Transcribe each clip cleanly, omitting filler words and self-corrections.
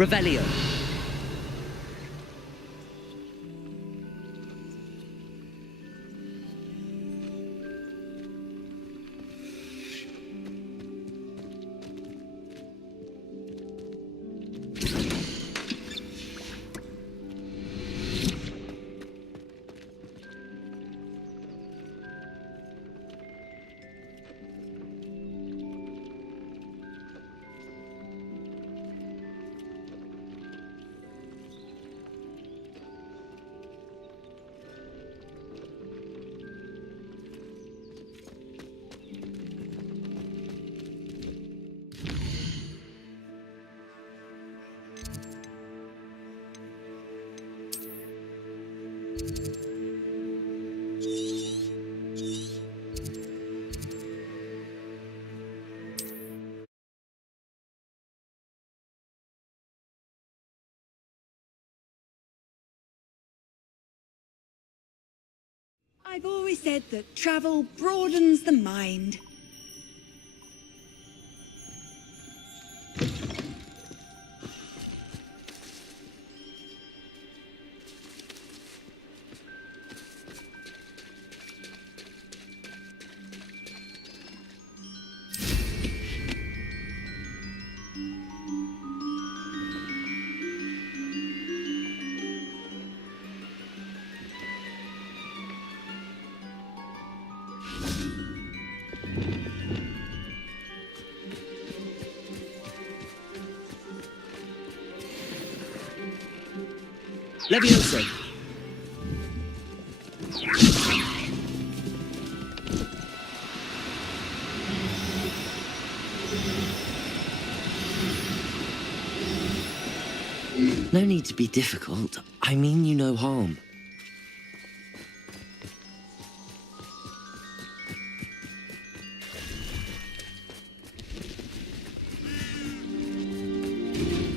Revelio. I've always said that travel broadens the mind. Leviosa. No need to be difficult. I mean you no harm.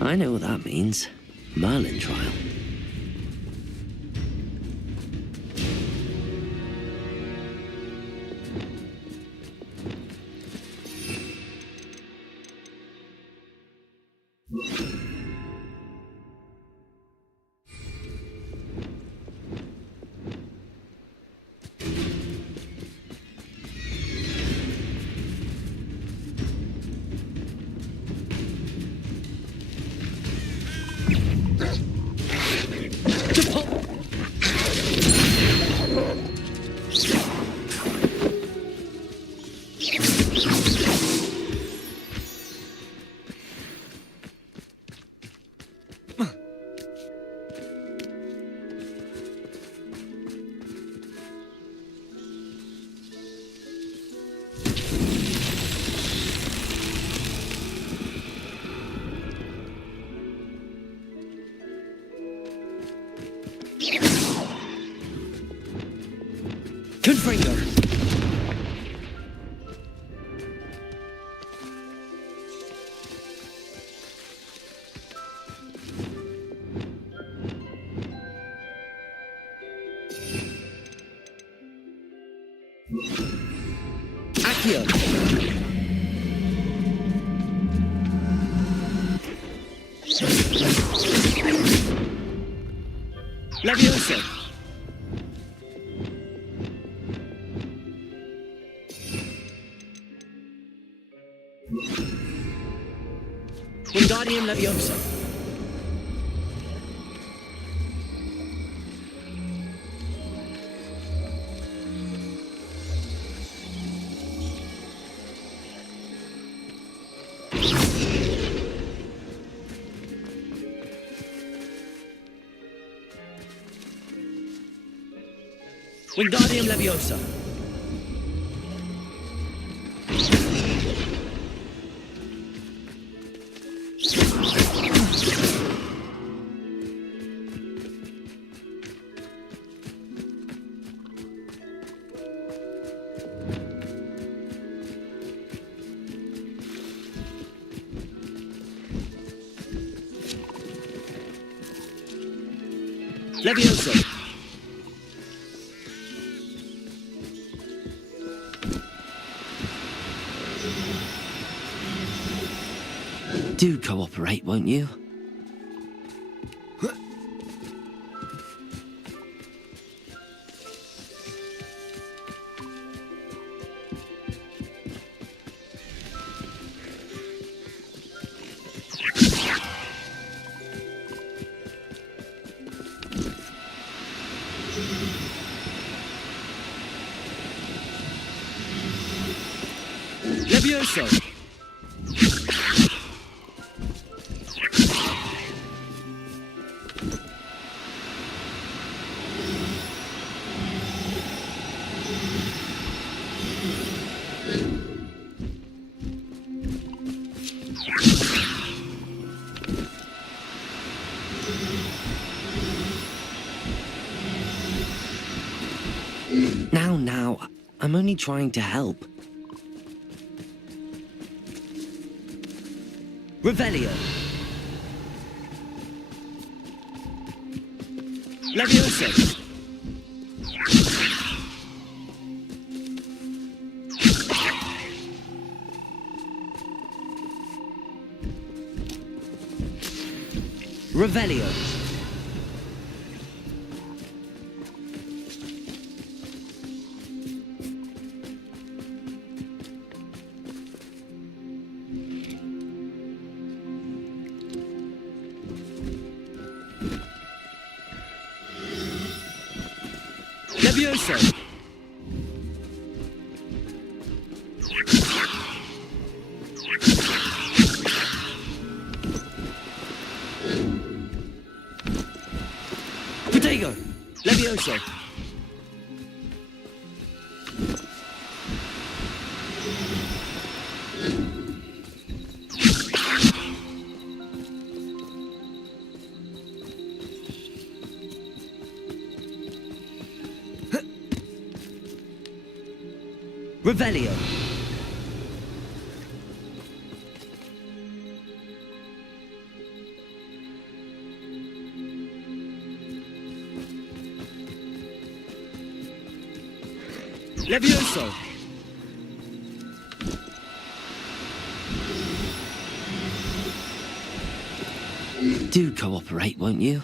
I know what that means. Merlin trial. Confringo. Accio. Leviosa. Wingardium Leviosa. Wingardium Leviosa. Leviosa. Do cooperate, won't you? Levioso! Now, I'm only trying to help. Revelio. Levioso. Revelio. Levioso! Protego! Levioso! Revelio. Levioso. Do cooperate, won't you?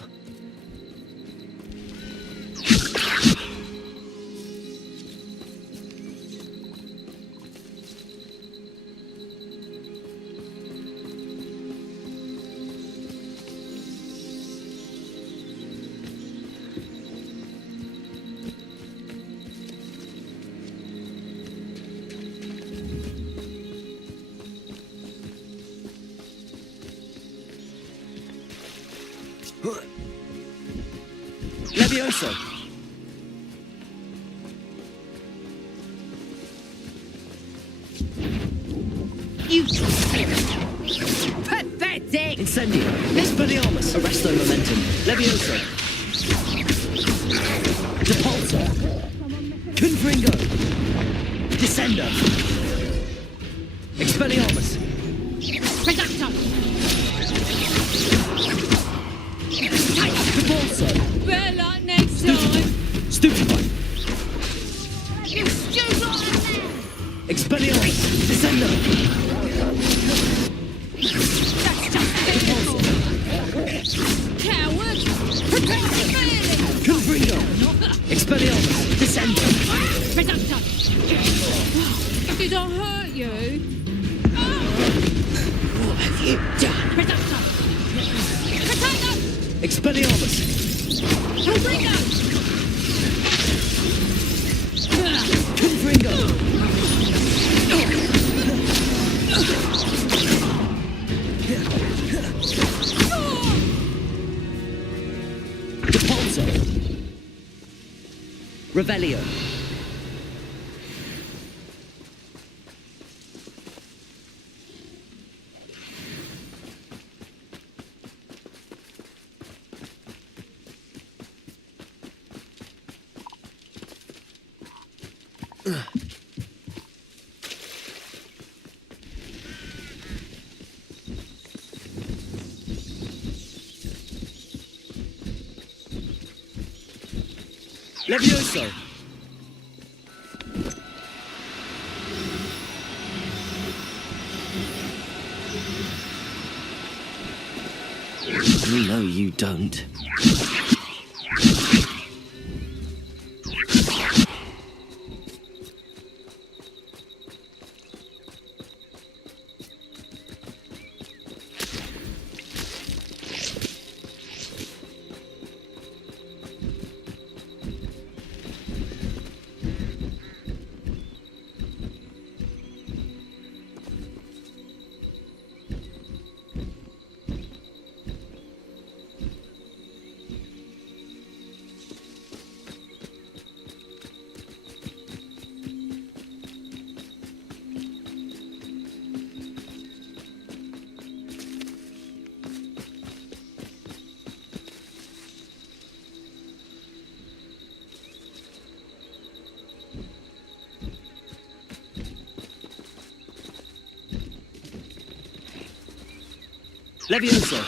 Levioso! You pathetic! Incendio! Expelliarmus! Arresto momentum! Levioso! Depulso! Confringo! Descendo! Expelliarmus! Reducto! Depulso! Better luck next time! Stupefy! You stupid! Expelliarmus! Descendo! That's just typical! Coward! Prepare to fail! Confringo! Expelliarmus! Descendo! Reducto! Did I hurt you? What have you done? Reducto! Reducto! Expelliarmus! Confringo! Confringo! Depulso! Revelio! Levioso! You know you don't. Levioso.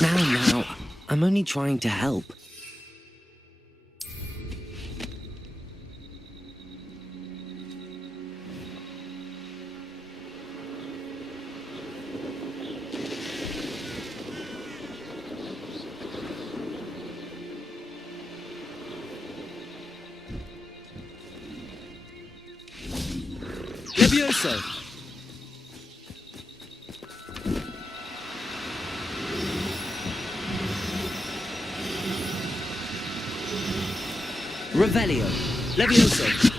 Now, I'm only trying to help. Levioso. Revelio. Levioso.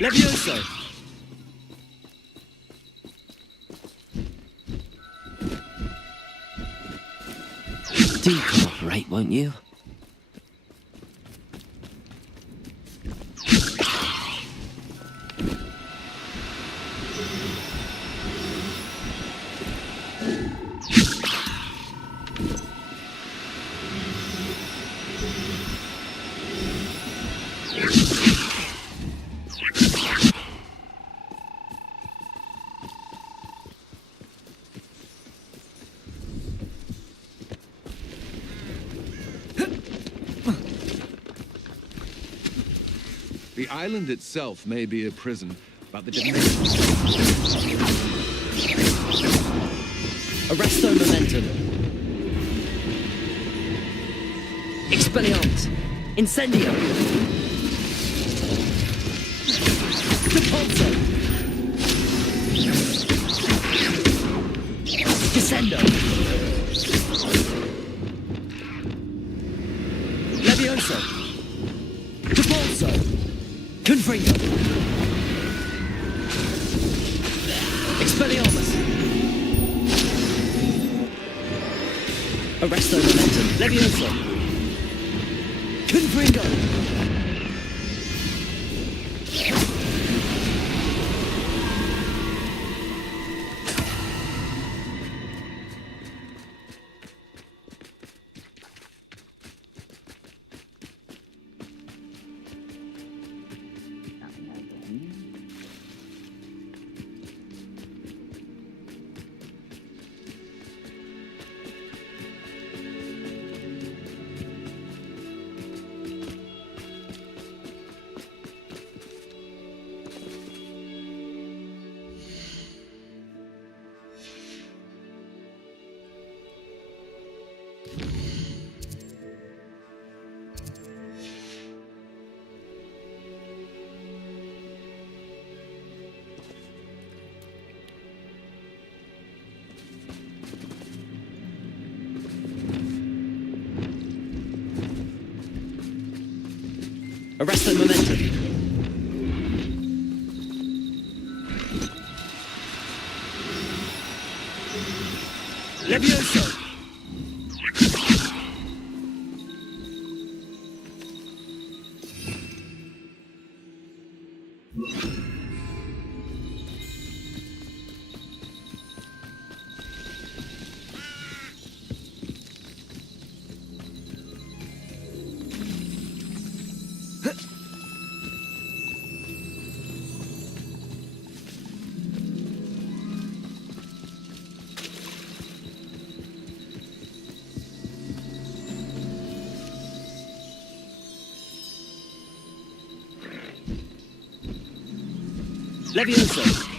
Levioso! Do cooperate, won't you? The island itself may be a prison, but the Arresto momentum. Expelliarmus. Incendio. Repulso. Descendo. Levioso. Repulso. Confringo. Expelliarmus. Arresto momentum. Levioso. Confringo. Arresto momentum. Levioso. Levioso!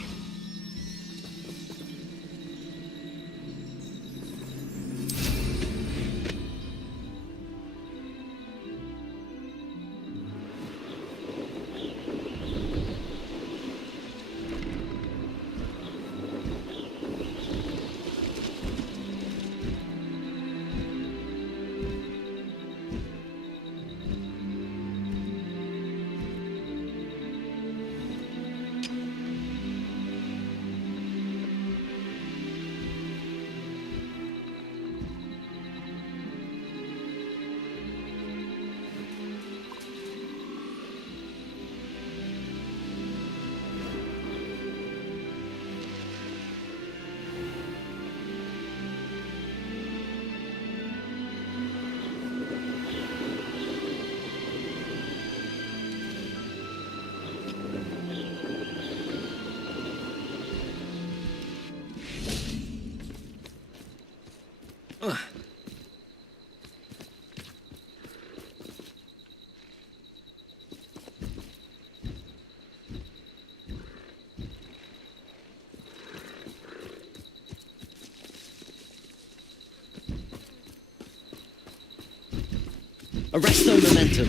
Arresto momentum.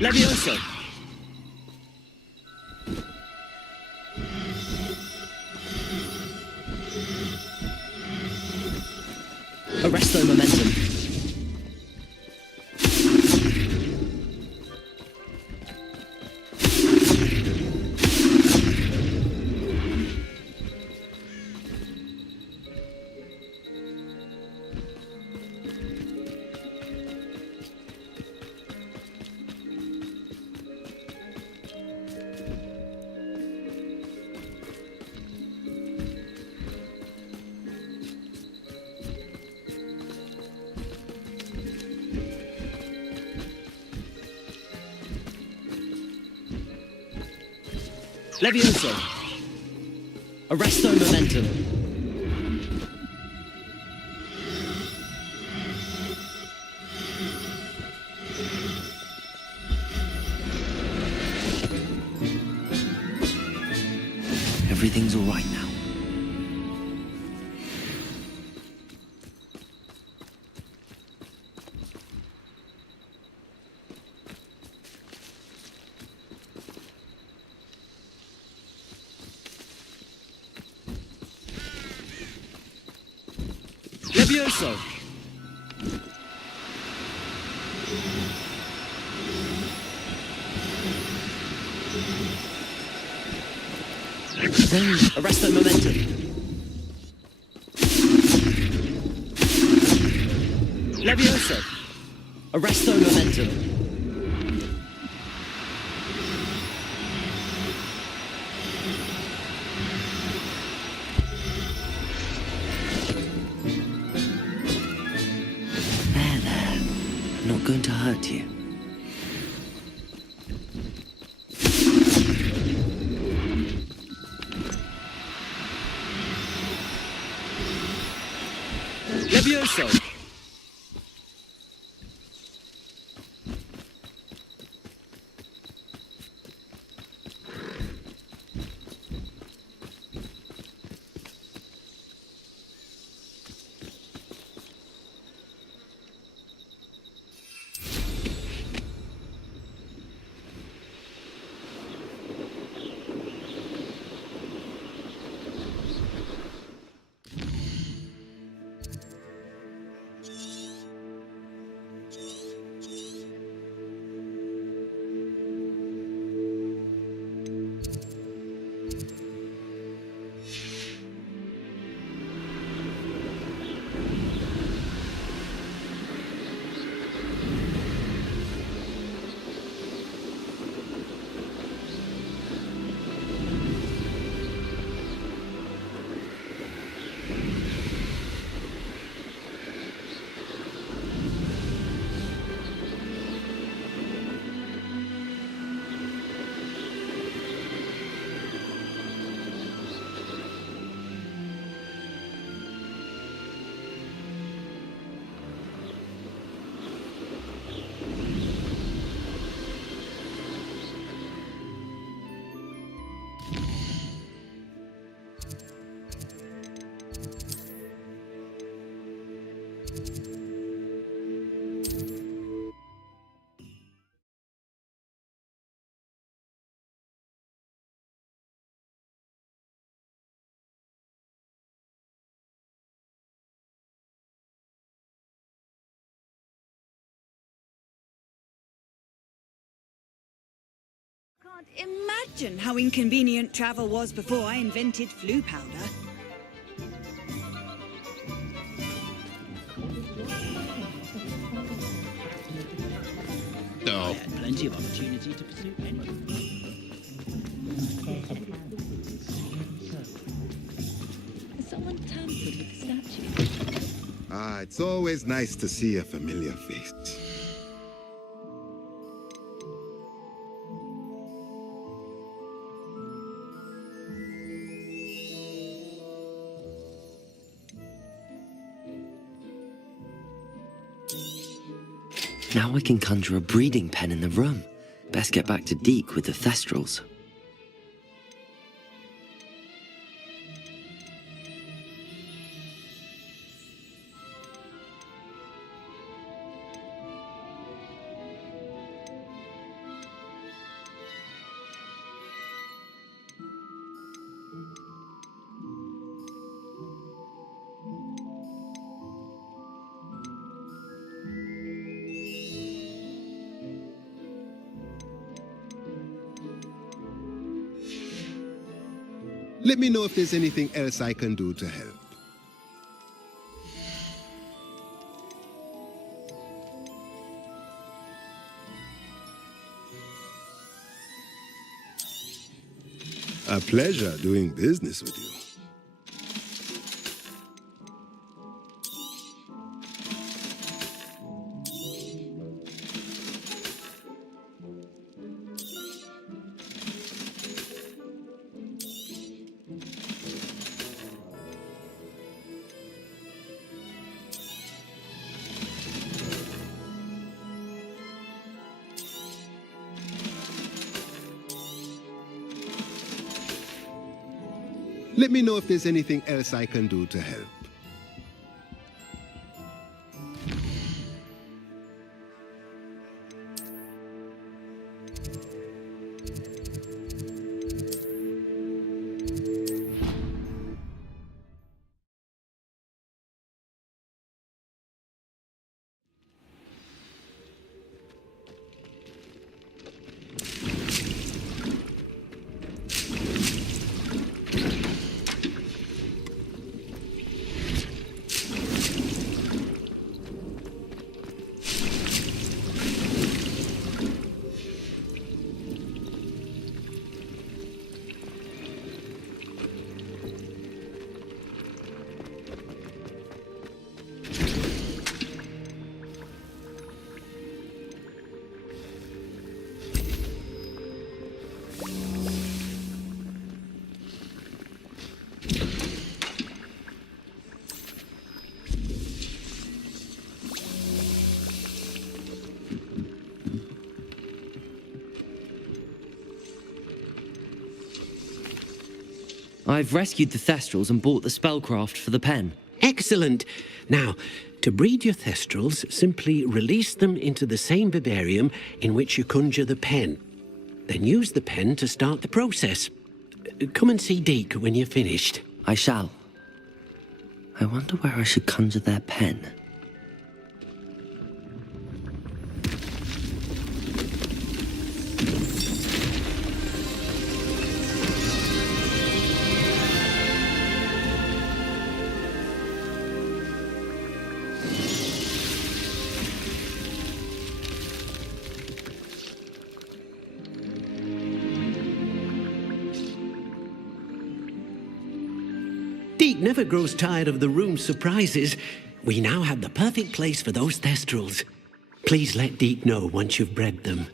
Levioso! Arresto momentum. Levioso! Arresto momentum. Everything's all right now. Levioso! Arresto momentum. Levioso! Arresto momentum. Not going to hurt you. Levioso! Can't imagine how inconvenient travel was before I invented flu powder. No. I had plenty of opportunity to pursue anything. Has someone tampered with the statue? Ah, it's always nice to see a familiar face. Now I can conjure a breeding pen in the room. Best get back to Deke with the Thestrals. Let me know if there's anything else I can do to help. A pleasure doing business with you. Let me know if there's anything else I can do to help. I've rescued the Thestrals and bought the spellcraft for the pen. Excellent. Now, to breed your Thestrals, simply release them into the same vivarium in which you conjure the pen. Then use the pen to start the process. Come and see Deke when you're finished. I shall. I wonder where I should conjure their pen. Deke never grows tired of the room's surprises. We now have the perfect place for those Thestrals. Please let Deke know once you've bred them.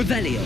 Revelio.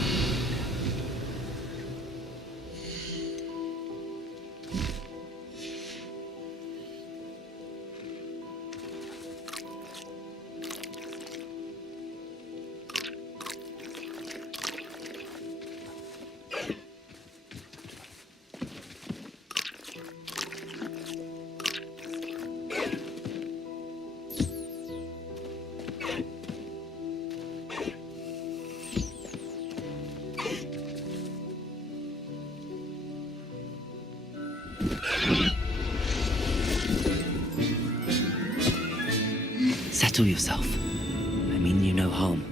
Settle yourself. I mean you no harm.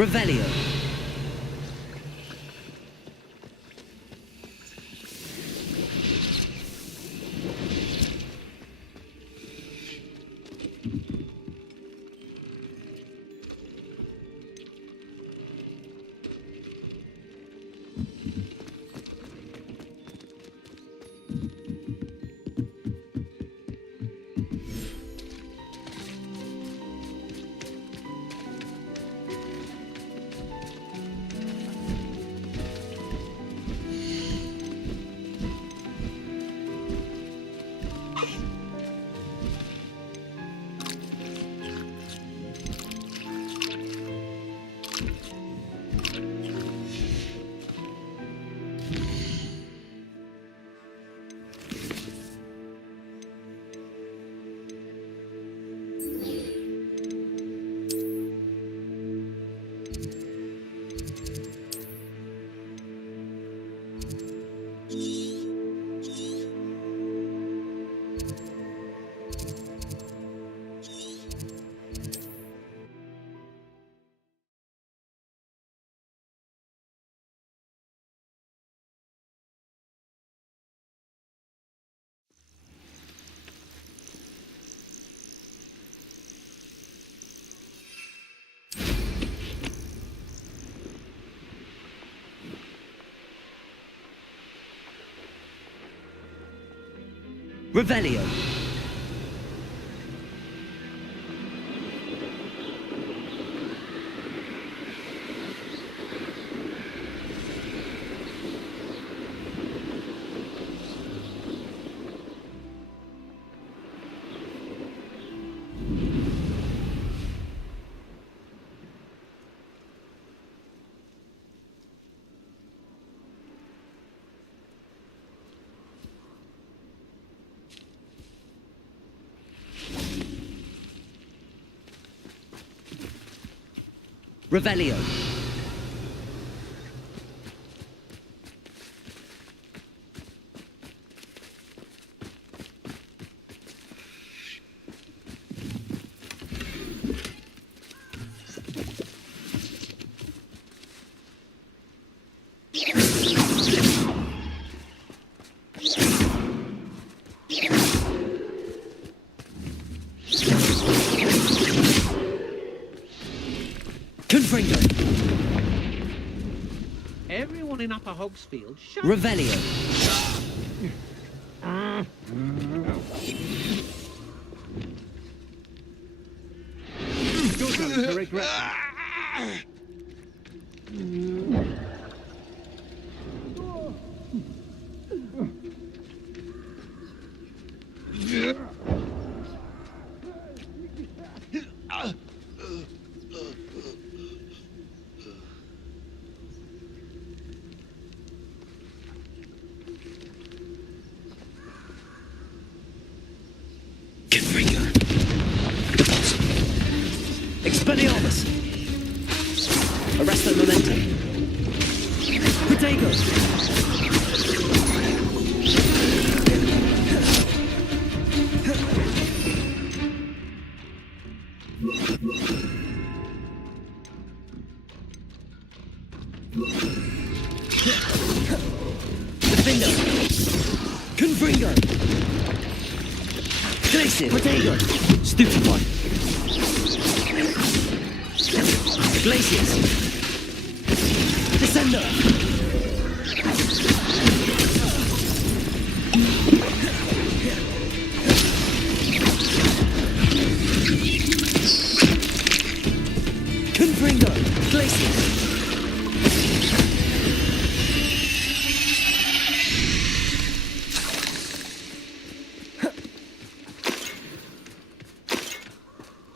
Revelio. Revelio. Revelio. Confringo. Everyone in Upper Hogsfield, shut Revelio. You're going to regret Confringo. Deposit. Expelliarmus. Arresto momentum. Protego. Defender. Confringo. Glacier. Protego. Stupefy. Glaciers. Descender. Confringo. Glaciers.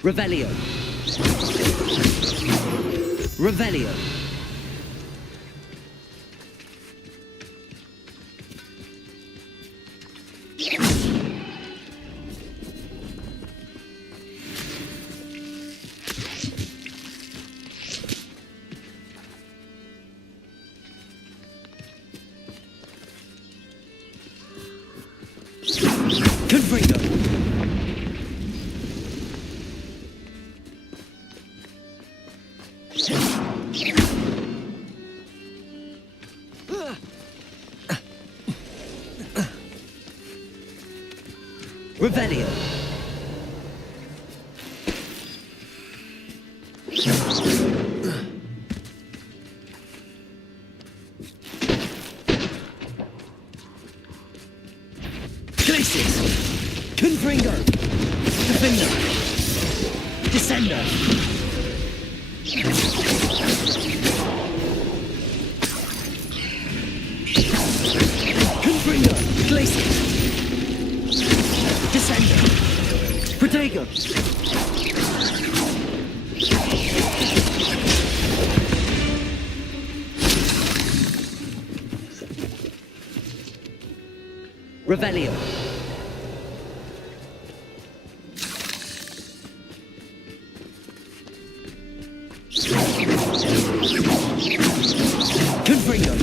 Revelio. Revelio. Confringo. Revelio. Glaciers. Confringo. Defender. Descender. Confringo. Glaciers. Descender. Protego. Revelio. Confringo.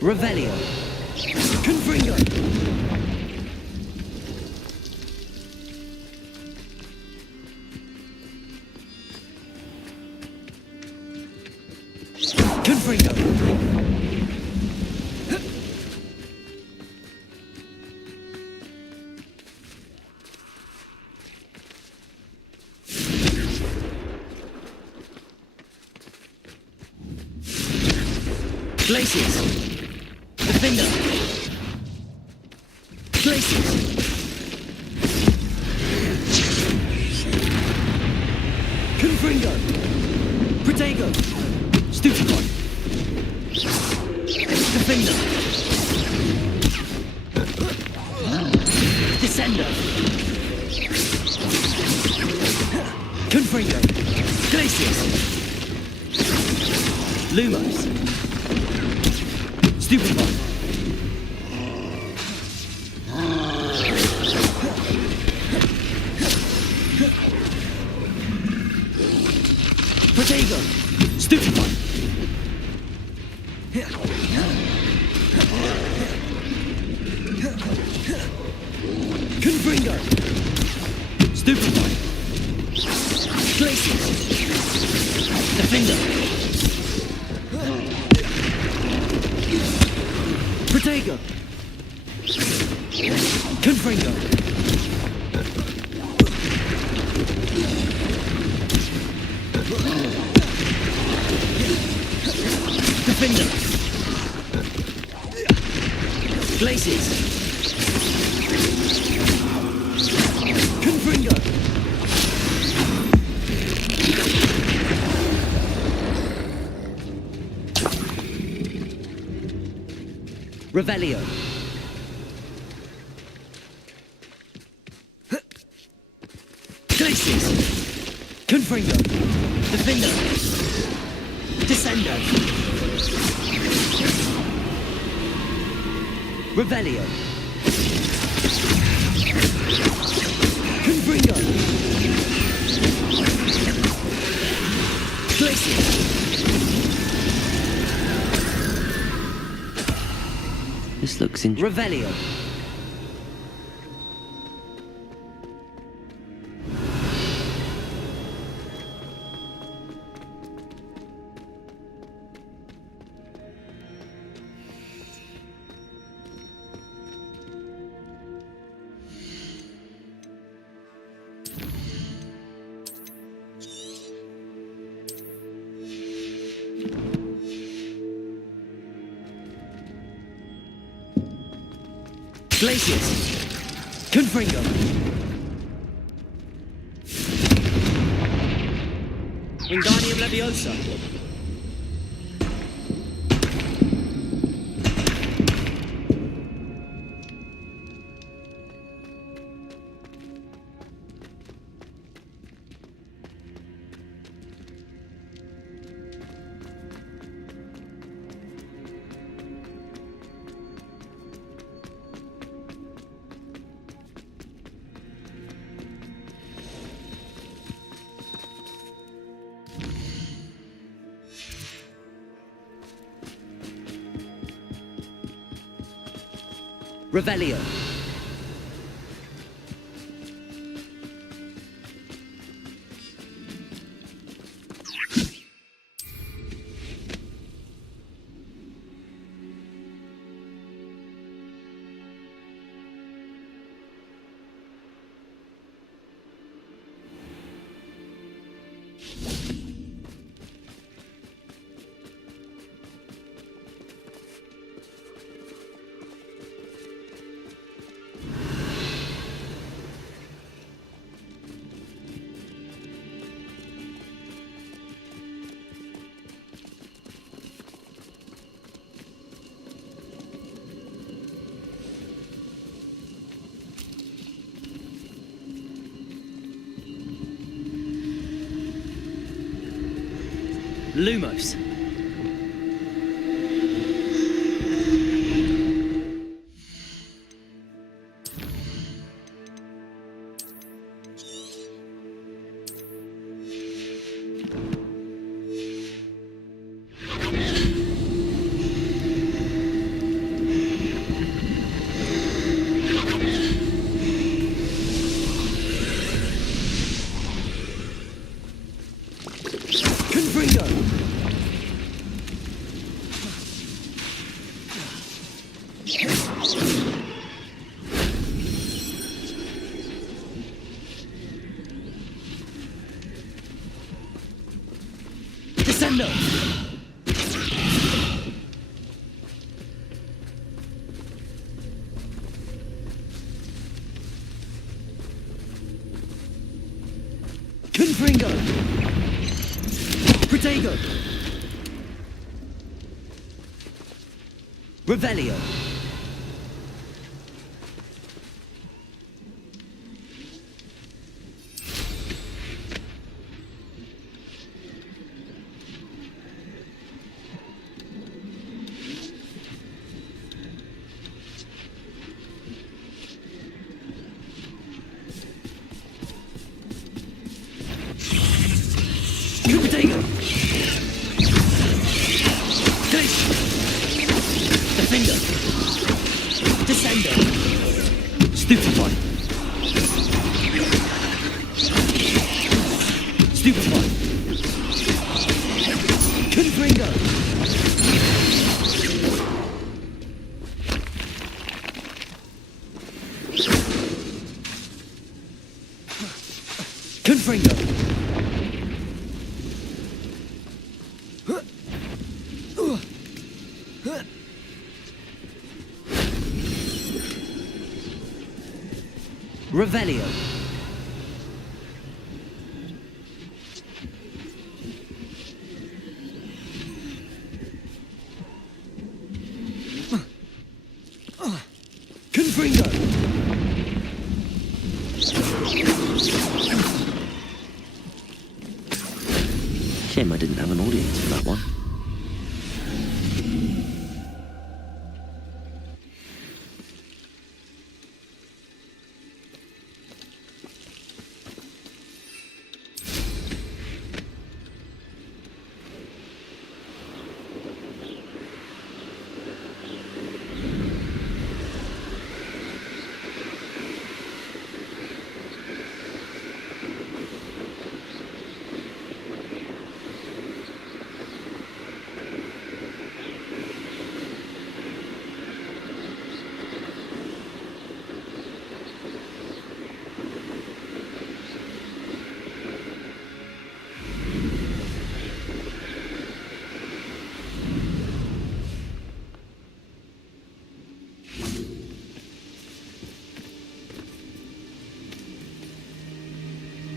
Revelio. Confringo. Confringo. Glaciers. Defender. Glaciers. Confringo. Protego. Stupefy. Defender. Descender. Confringo. Glacius. Lumos. Stupefy. Protego. Stupefy. Confringo. Stupefy. Glacius. Defender. Protego. Confringo. Defender. Glacius. Confringo. Revelio. Glacius. Confringo. Defender. Descendo. Revelio. Confringo. Glacius. This looks interesting. Revelio. Glacius. Confringo. Wingardium Leviosa. Revelio. Lumos. Confringo. Descendo. Confringo. Protego. Revelio. Stupefy. Stupefy. Confringo. Confringo. Revelio. Confringo. Shame I didn't have an audience for that one.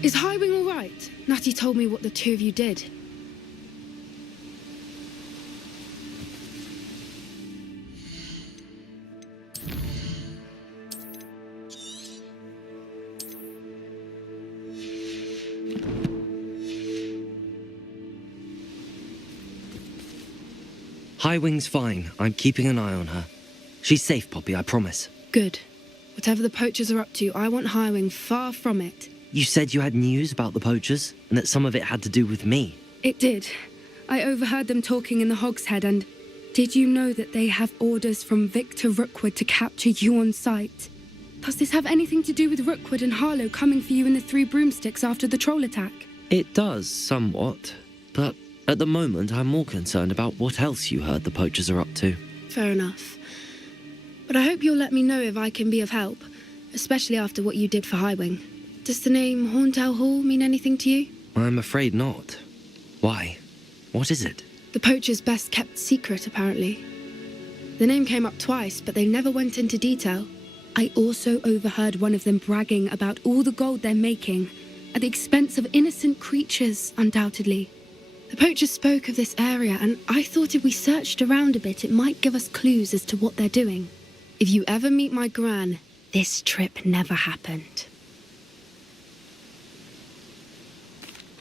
Is Highwing all right? Natty told me what the two of you did. Highwing's fine. I'm keeping an eye on her. She's safe, Poppy, I promise. Good. Whatever the poachers are up to, I want Highwing far from it. You said you had news about the poachers, and that some of it had to do with me. It did. I overheard them talking in the Hogshead, and did you know that they have orders from Victor Rookwood to capture you on sight? Does this have anything to do with Rookwood and Harlow coming for you in the Three Broomsticks after the troll attack? It does, somewhat. But at the moment, I'm more concerned about what else you heard the poachers are up to. Fair enough. But I hope you'll let me know if I can be of help, especially after what you did for Highwing. Does the name Horntail Hall mean anything to you? I'm afraid not. Why? What is it? The poacher's best kept secret, apparently. The name came up twice, but they never went into detail. I also overheard one of them bragging about all the gold they're making, at the expense of innocent creatures, undoubtedly. The poacher spoke of this area, and I thought if we searched around a bit, it might give us clues as to what they're doing. If you ever meet my gran, this trip never happened.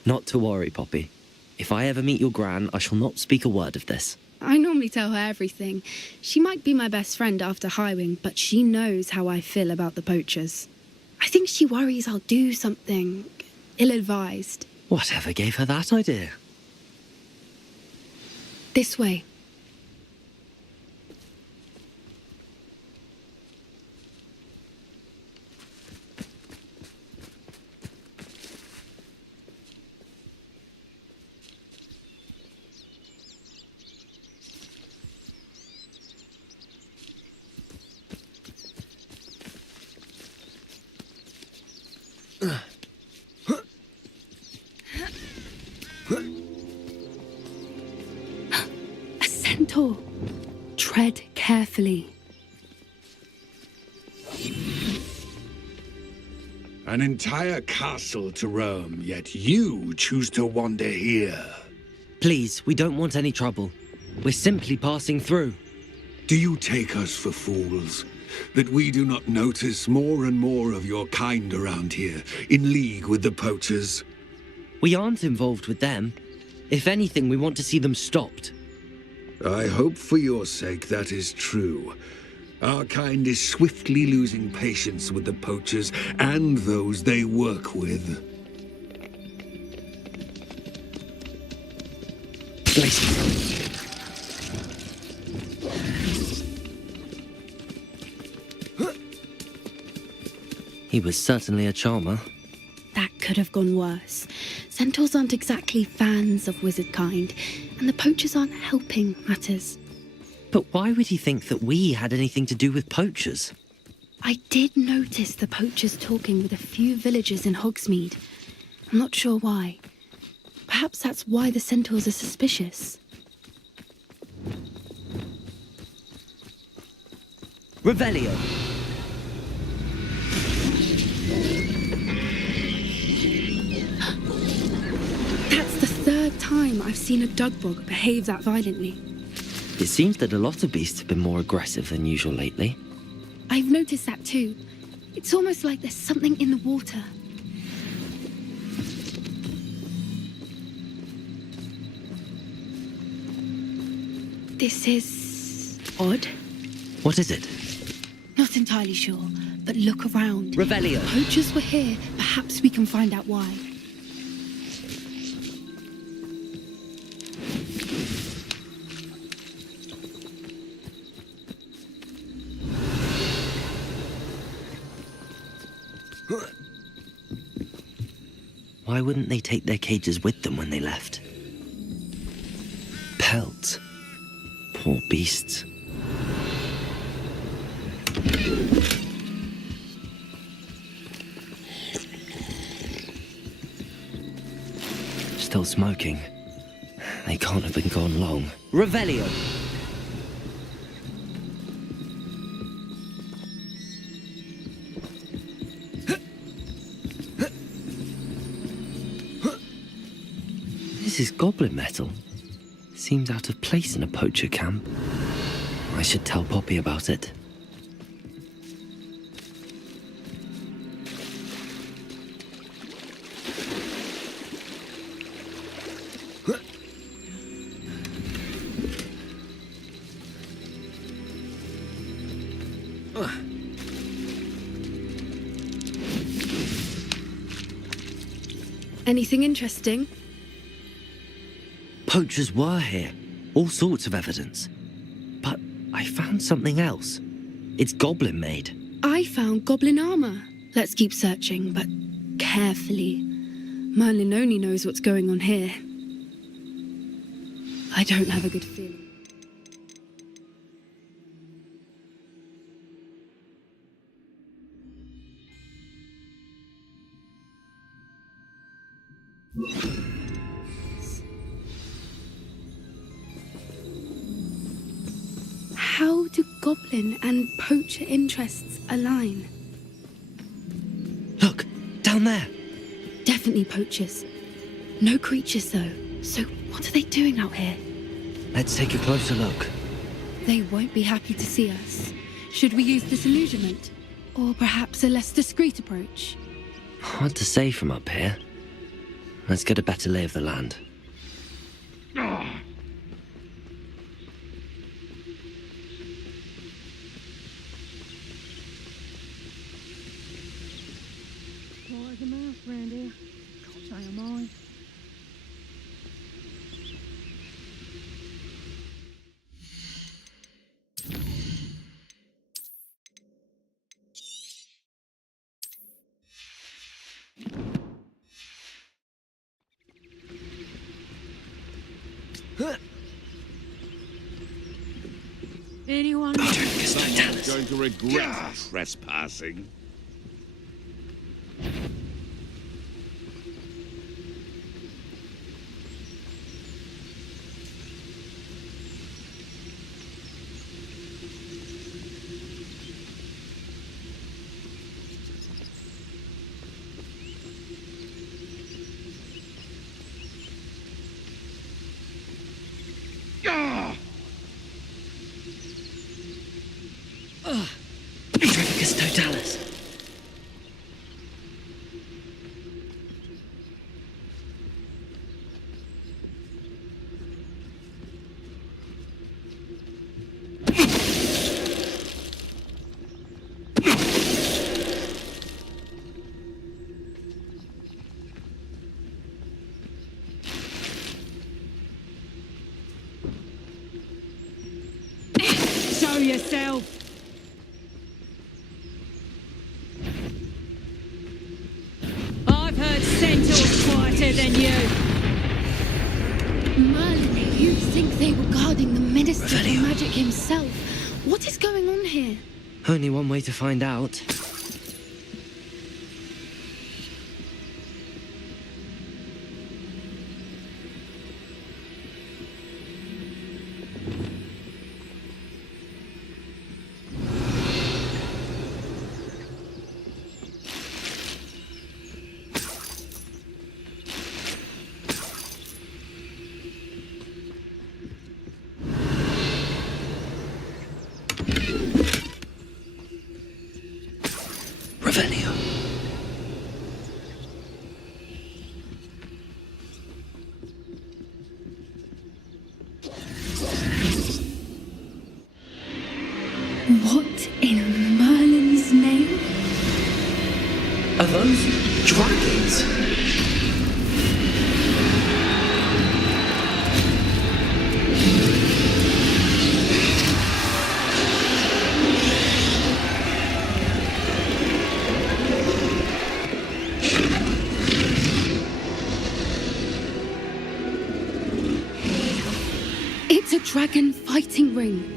Not to worry, Poppy. If I ever meet your gran, I shall not speak a word of this. I normally tell her everything. She might be my best friend after Highwing, but she knows how I feel about the poachers. I think she worries I'll do something ill-advised. Whatever gave her that idea? This way. A centaur. Tread carefully. An entire castle to roam, yet you choose to wander here. Please, we don't want any trouble. We're simply passing through. Do you take us for fools? That we do not notice more and more of your kind around here, in league with the poachers? We aren't involved with them. If anything, we want to see them stopped. I hope for your sake that is true. Our kind is swiftly losing patience with the poachers and those they work with. He was certainly a charmer. That could have gone worse. Centaurs aren't exactly fans of wizard kind, and the poachers aren't helping matters. But why would he think that we had anything to do with poachers? I did notice the poachers talking with a few villagers in Hogsmeade. I'm not sure why. Perhaps that's why the centaurs are suspicious. Revelio! That's the third time I've seen a Dugbog behave that violently. It seems that a lot of beasts have been more aggressive than usual lately. I've noticed that too. It's almost like there's something in the water. This is odd. What is it? Not entirely sure, but look around. Revelio! Poachers were here. Perhaps we can find out why. Why wouldn't they take their cages with them when they left? Pelt. Poor beasts. Still smoking. They can't have been gone long. Revelio! This is goblin metal. Seems out of place in a poacher camp. I should tell Poppy about it. Anything interesting? Poachers were here. All sorts of evidence. But I found something else. It's goblin made. I found goblin armor. Let's keep searching, but carefully. Merlin only knows what's going on here. I don't have a good feeling. How do goblin and poacher interests align? Look, down there. Definitely poachers. No creatures, though. So what are they doing out here? Let's take a closer look. They won't be happy to see us. Should we use disillusionment? Or perhaps a less discreet approach? Hard to say from up here. Let's get a better lay of the land. Quiet the mouse round here. Can't say I'm mine. Anyone? Someone's going to regret trespassing. Petrificus totalis. Show yourself! Squirrel's quieter than you. Merlin, you think they were guarding the Minister for Magic himself? What is going on here? Only one way to find out. Revelio. What in Merlin's name? Are those dragons? It's a dragon fighting ring.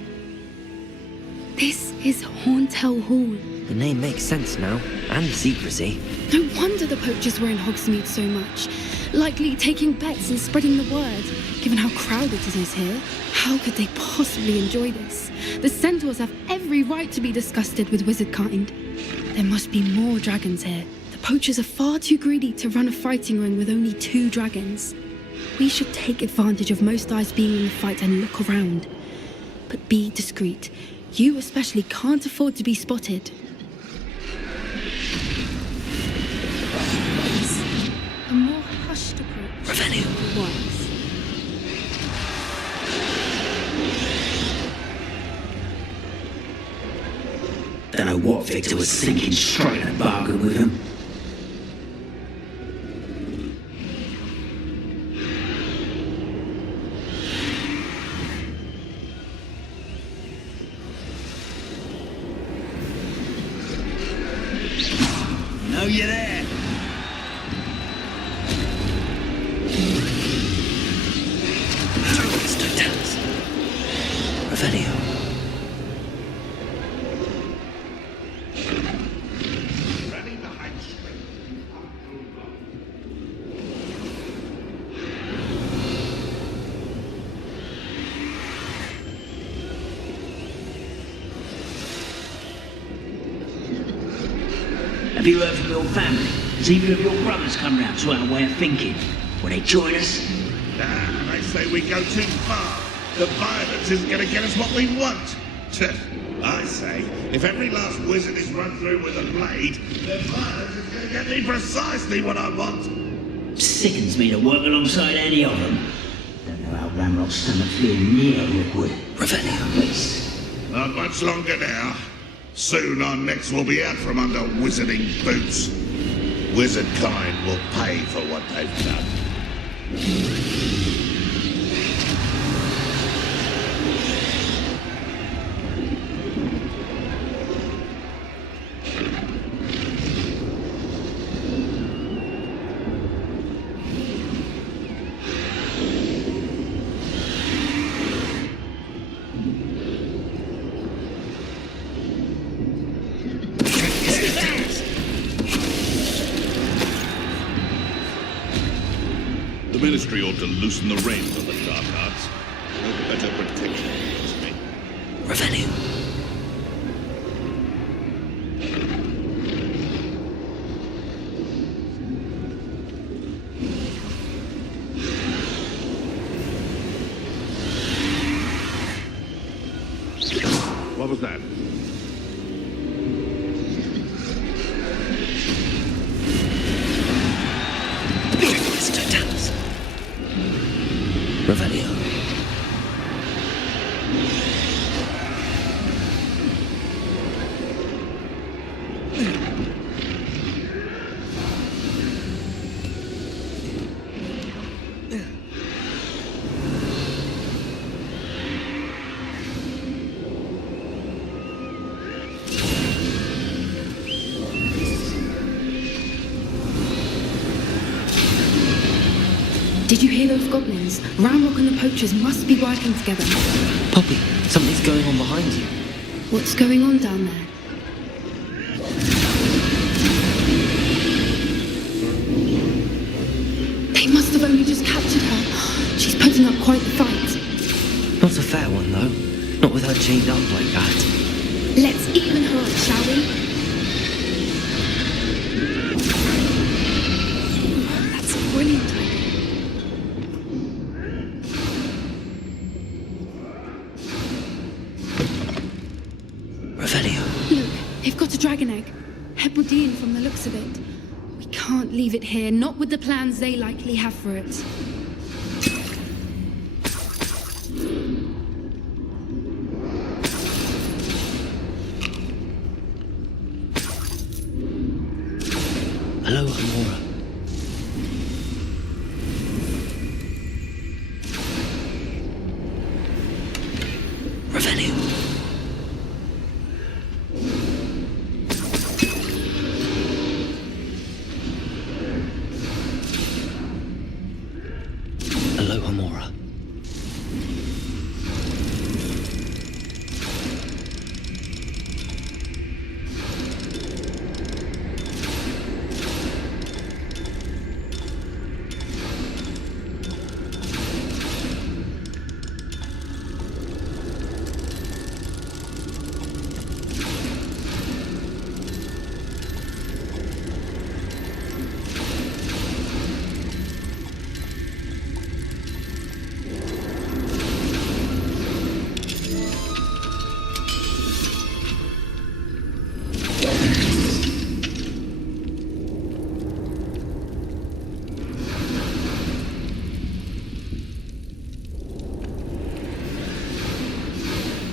This is Horntail Hall. The name makes sense now, and the secrecy. No wonder the poachers were in Hogsmeade so much. Likely taking bets and spreading the word, given how crowded it is here. How could they possibly enjoy this? The centaurs have every right to be disgusted with wizard kind. There must be more dragons here. The poachers are far too greedy to run a fighting ring with only 2 dragons. We should take advantage of most eyes being in the fight and look around. But be discreet. You especially can't afford to be spotted. A more hushed approach. Revelio. Was. Don't know what Victor was thinking, striking a bargain with him. Know you there. Revelio. Ready behind straight. Have you heard from your family? Has either of your brothers come round to our way of thinking? Will they join us? Nah, they say we go too far. The violence isn't going to get us what we want. I say, if every last wizard is run through with a blade, the violence is going to get me precisely what I want. Sickens me to work alongside any of them. Don't know how Ramrock's stomach's being near Rookwood. Revelio. Please. Not much longer now. Soon our necks will be out from under wizarding boots. Wizard kind will pay for what they've done. The Ministry ought to loosen the reins on the dark arts. No better protection against me. Revelio. What was that? Revelio. Did you hear those goblins? Ramrock and the poachers must be working together. Poppy, something's going on behind you. What's going on down there? They must have only just captured her. She's putting up quite the fight. Not a fair one, though. Not with her chained up like that. Let's even her up, shall we? That's a brilliant idea. Revelio. Look, they've got a dragon egg. Hebridean from the looks of it. We can't leave it here, not with the plans they likely have for it. Hello, Amora. Revelio. Hello, Amora.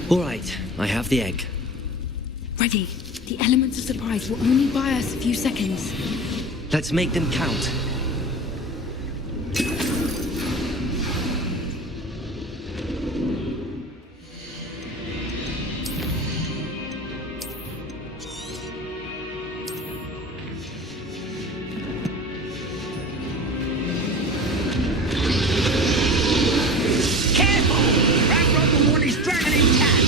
All right, I have the egg. Ready. The elements of surprise will only buy us a few seconds. Let's make them count. Careful! Ramrock will want his dragon intact!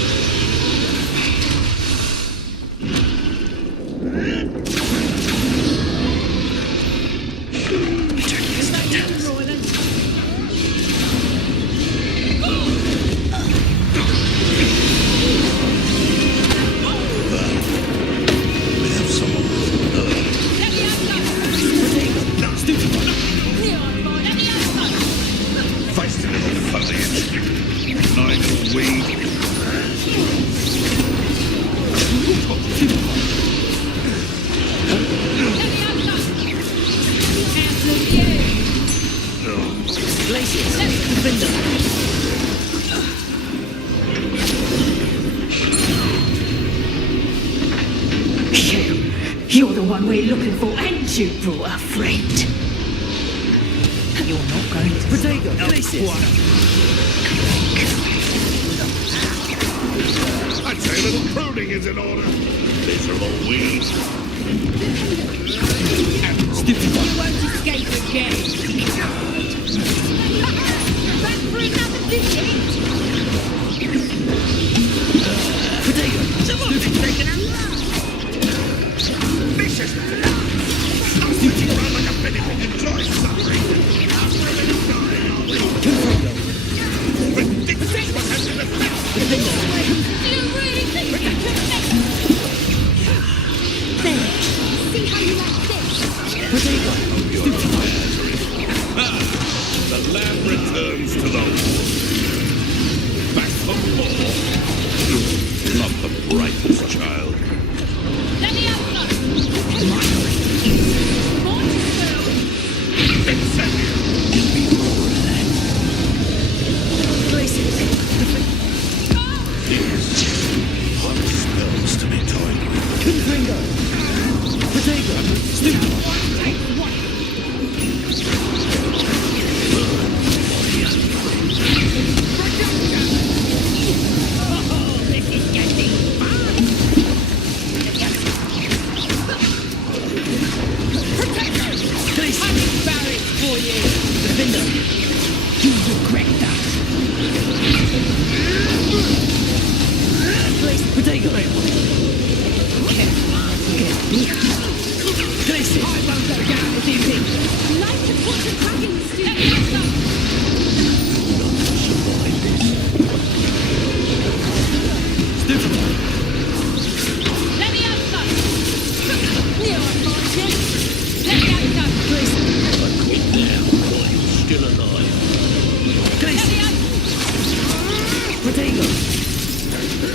Feisty little foliage. Nice weed. You're the one we're looking for, and you brought a friend. You're not going to... Protego, places. I'd say a little pruning is in order. Miserable weeds. You won't escape again. Back for another visit. Vicious. I'm switching around like a benefit. Enjoy suffering. After a little dying, I'll be... Ridiculous what has been See how you like this? The lamb returns to the back for more. Not the brightest child. Let me have Hot spells to be toyed with. for you. You'll regret that. Potato! Listen, I won't go down with you. Like to watch a dragon steal. Let me out, son. Near our margin. Let me out, son. I quit now while you're still alive. Potato!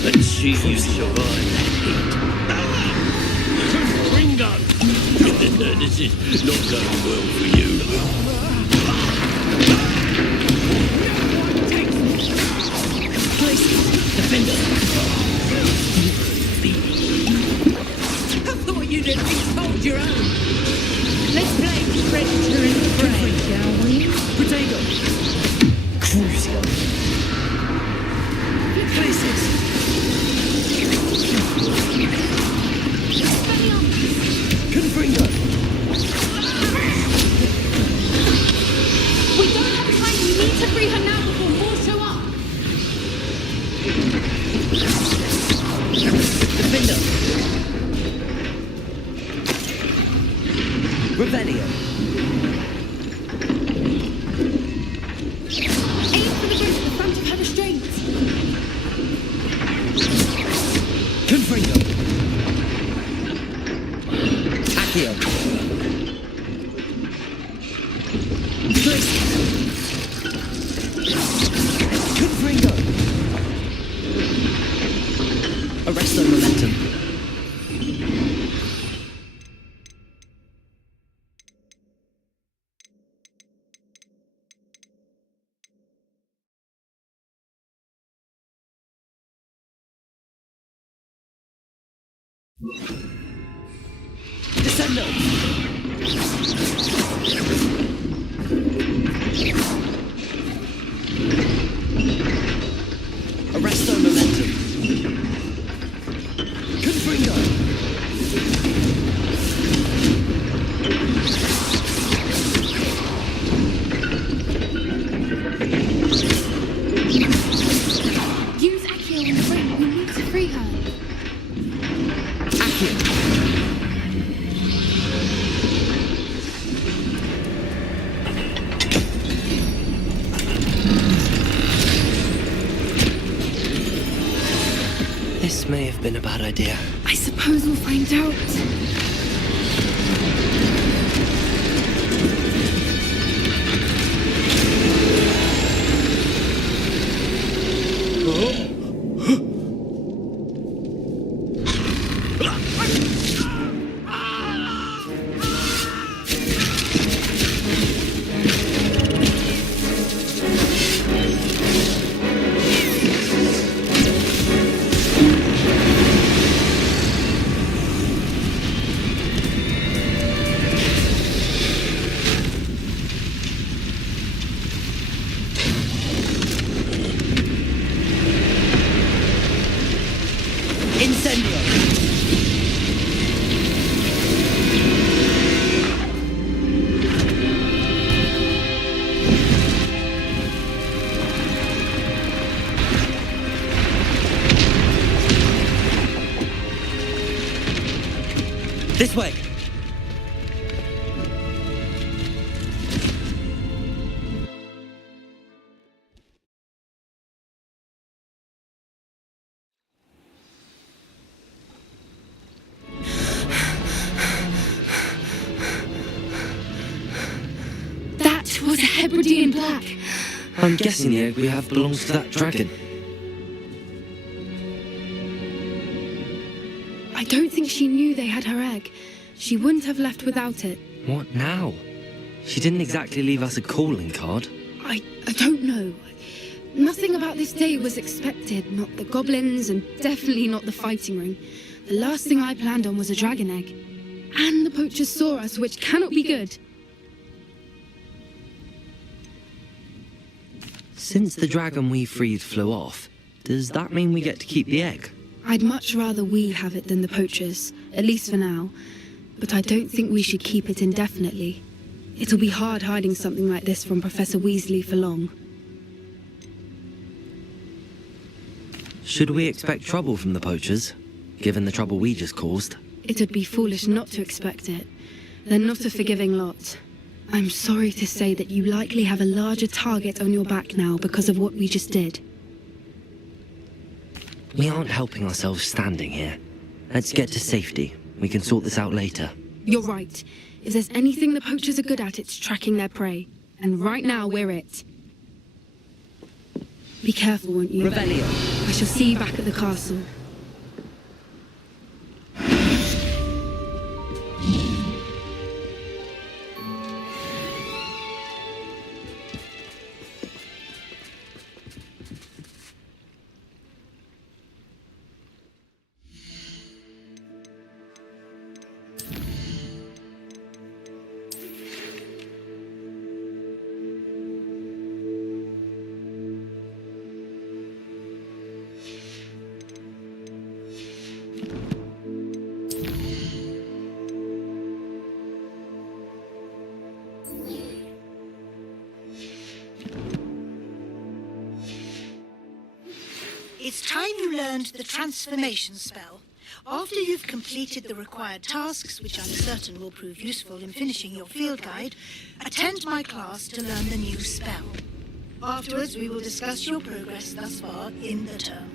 Let's see you survive that heat. Ringo! This is not going well for you. Defender. I thought you'd at least hold your own. Let's play predator and prey, shall we? Potato! Crucio! Places. Confringo! We don't have time. We need to free her now before more show up. Defender! Revelio! Aim for the bridge at the front of her restraints. Confringo! Accio! Confringo! Arresto momentum. Descendo! Arresto momentum. Confringo! Use Accio on the ring. We need to free her. Accio! This may have been a bad idea. I suppose we'll find out. Incendio! This way! That was a Hebridean black. I'm guessing the egg we have belongs to that dragon. I don't think she knew they had her egg. She wouldn't have left without it. What now? She didn't exactly leave us a calling card. I don't know. Nothing about this day was expected. Not the goblins, and definitely not the fighting ring. The last thing I planned on was a dragon egg. And the poachers saw us, which cannot be good. Since the dragon we freed flew off, does that mean we get to keep the egg? I'd much rather we have it than the poachers, at least for now. But I don't think we should keep it indefinitely. It'll be hard hiding something like this from Professor Weasley for long. Should we expect trouble from the poachers, given the trouble we just caused? It'd be foolish not to expect it. They're not a forgiving lot. I'm sorry to say that you likely have a larger target on your back now because of what we just did. We aren't helping ourselves standing here. Let's get to safety. We can sort this out later. You're right. If there's anything the poachers are good at, it's tracking their prey. And right now, we're it. Be careful, won't you? Revelio. I shall see you back at the castle. It's time you learned the transformation spell. After you've completed the required tasks, which I'm certain will prove useful in finishing your field guide, attend my class to learn the new spell. Afterwards, we will discuss your progress thus far in the term.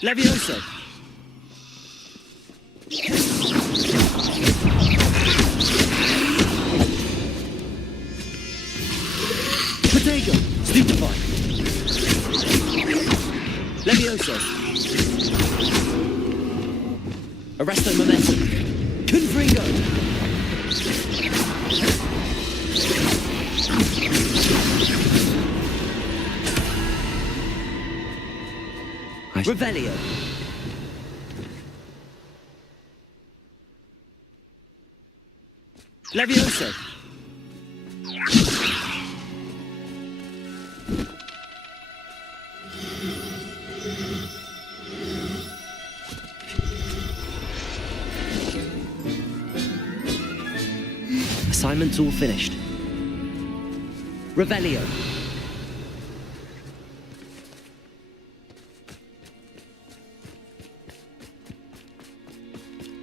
Levioso! Protego! Stupefy! Levioso! Arresto Momentum! Confringo! Revelio! Levioso! Assignment's all finished. Revelio!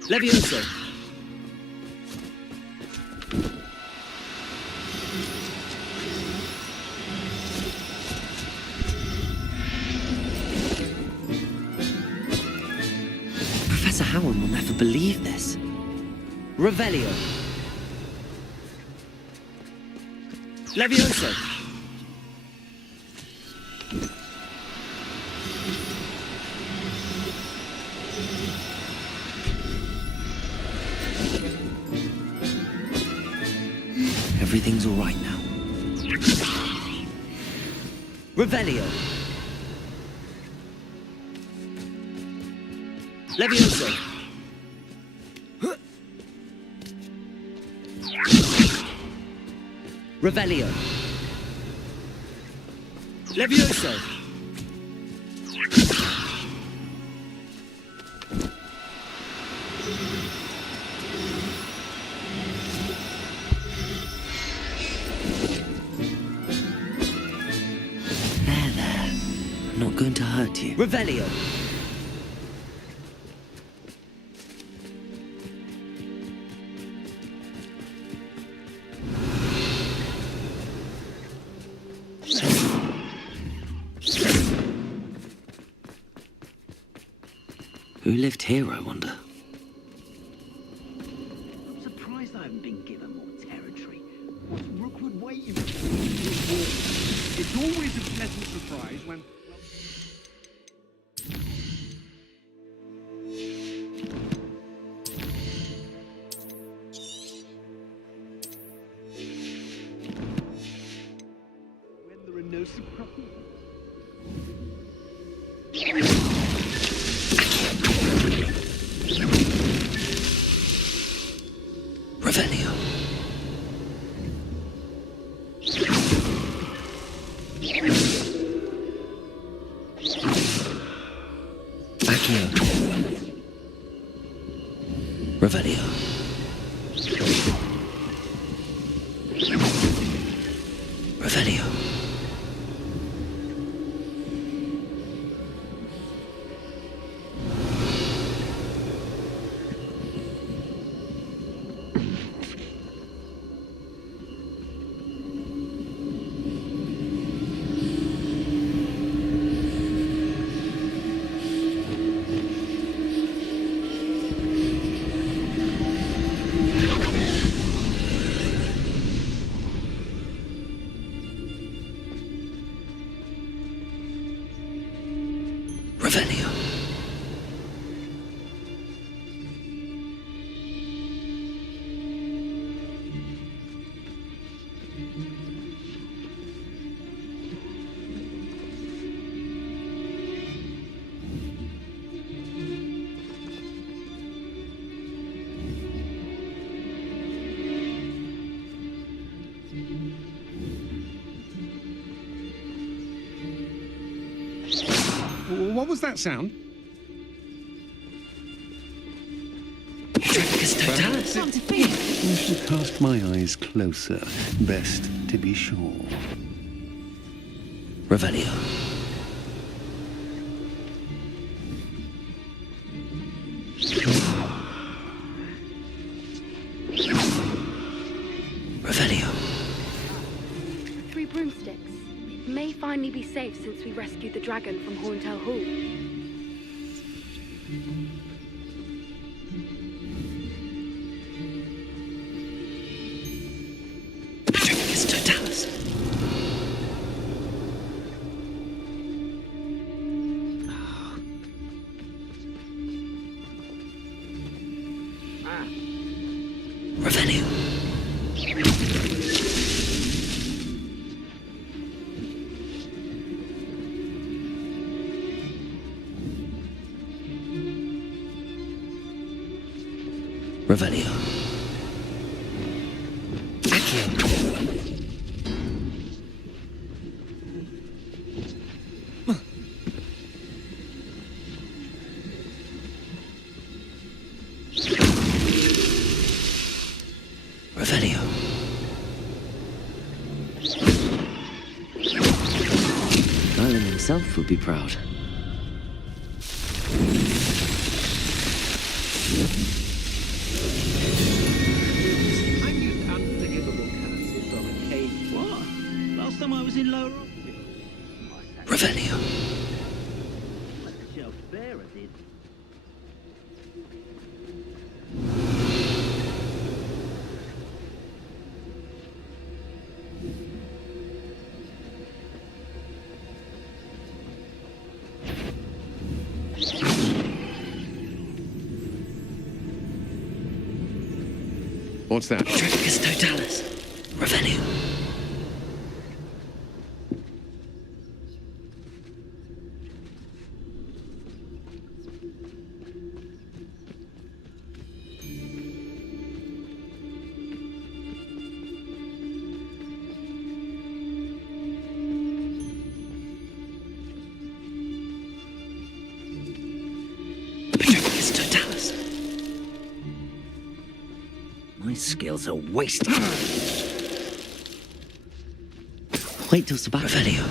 Levioso! Professor Howard will never believe this. Revelio! Levioso! Everything's all right now. Revelio! Levioso! Revelio! Levioso! hurt you. Revelio. Who lived here, I wonder? I'm surprised I haven't been given more territory. What's Rookwood waiting for? It's always a pleasant surprise when... when there are no surprises. Revelio. Accio. Revelio. Revelio. Revelio. What was that sound? Totalis. I should cast my eyes closer. Best to be sure. Revelio. Revelio. 3 broomsticks. It may finally be safe since we rescued the dragon from Horntail Hall. Totalis. Revelio. Revelio. Accio. Revelio. Merlin himself would be proud. I'm used unforgivable curses on occasion. What? Last time I was in Lower Oxford. Revelio. Like the shelf bearer did. What's that? Triplicus Totalis. Revelio. Triplicus Totalis. My skills are wasted. Wait till Revelio.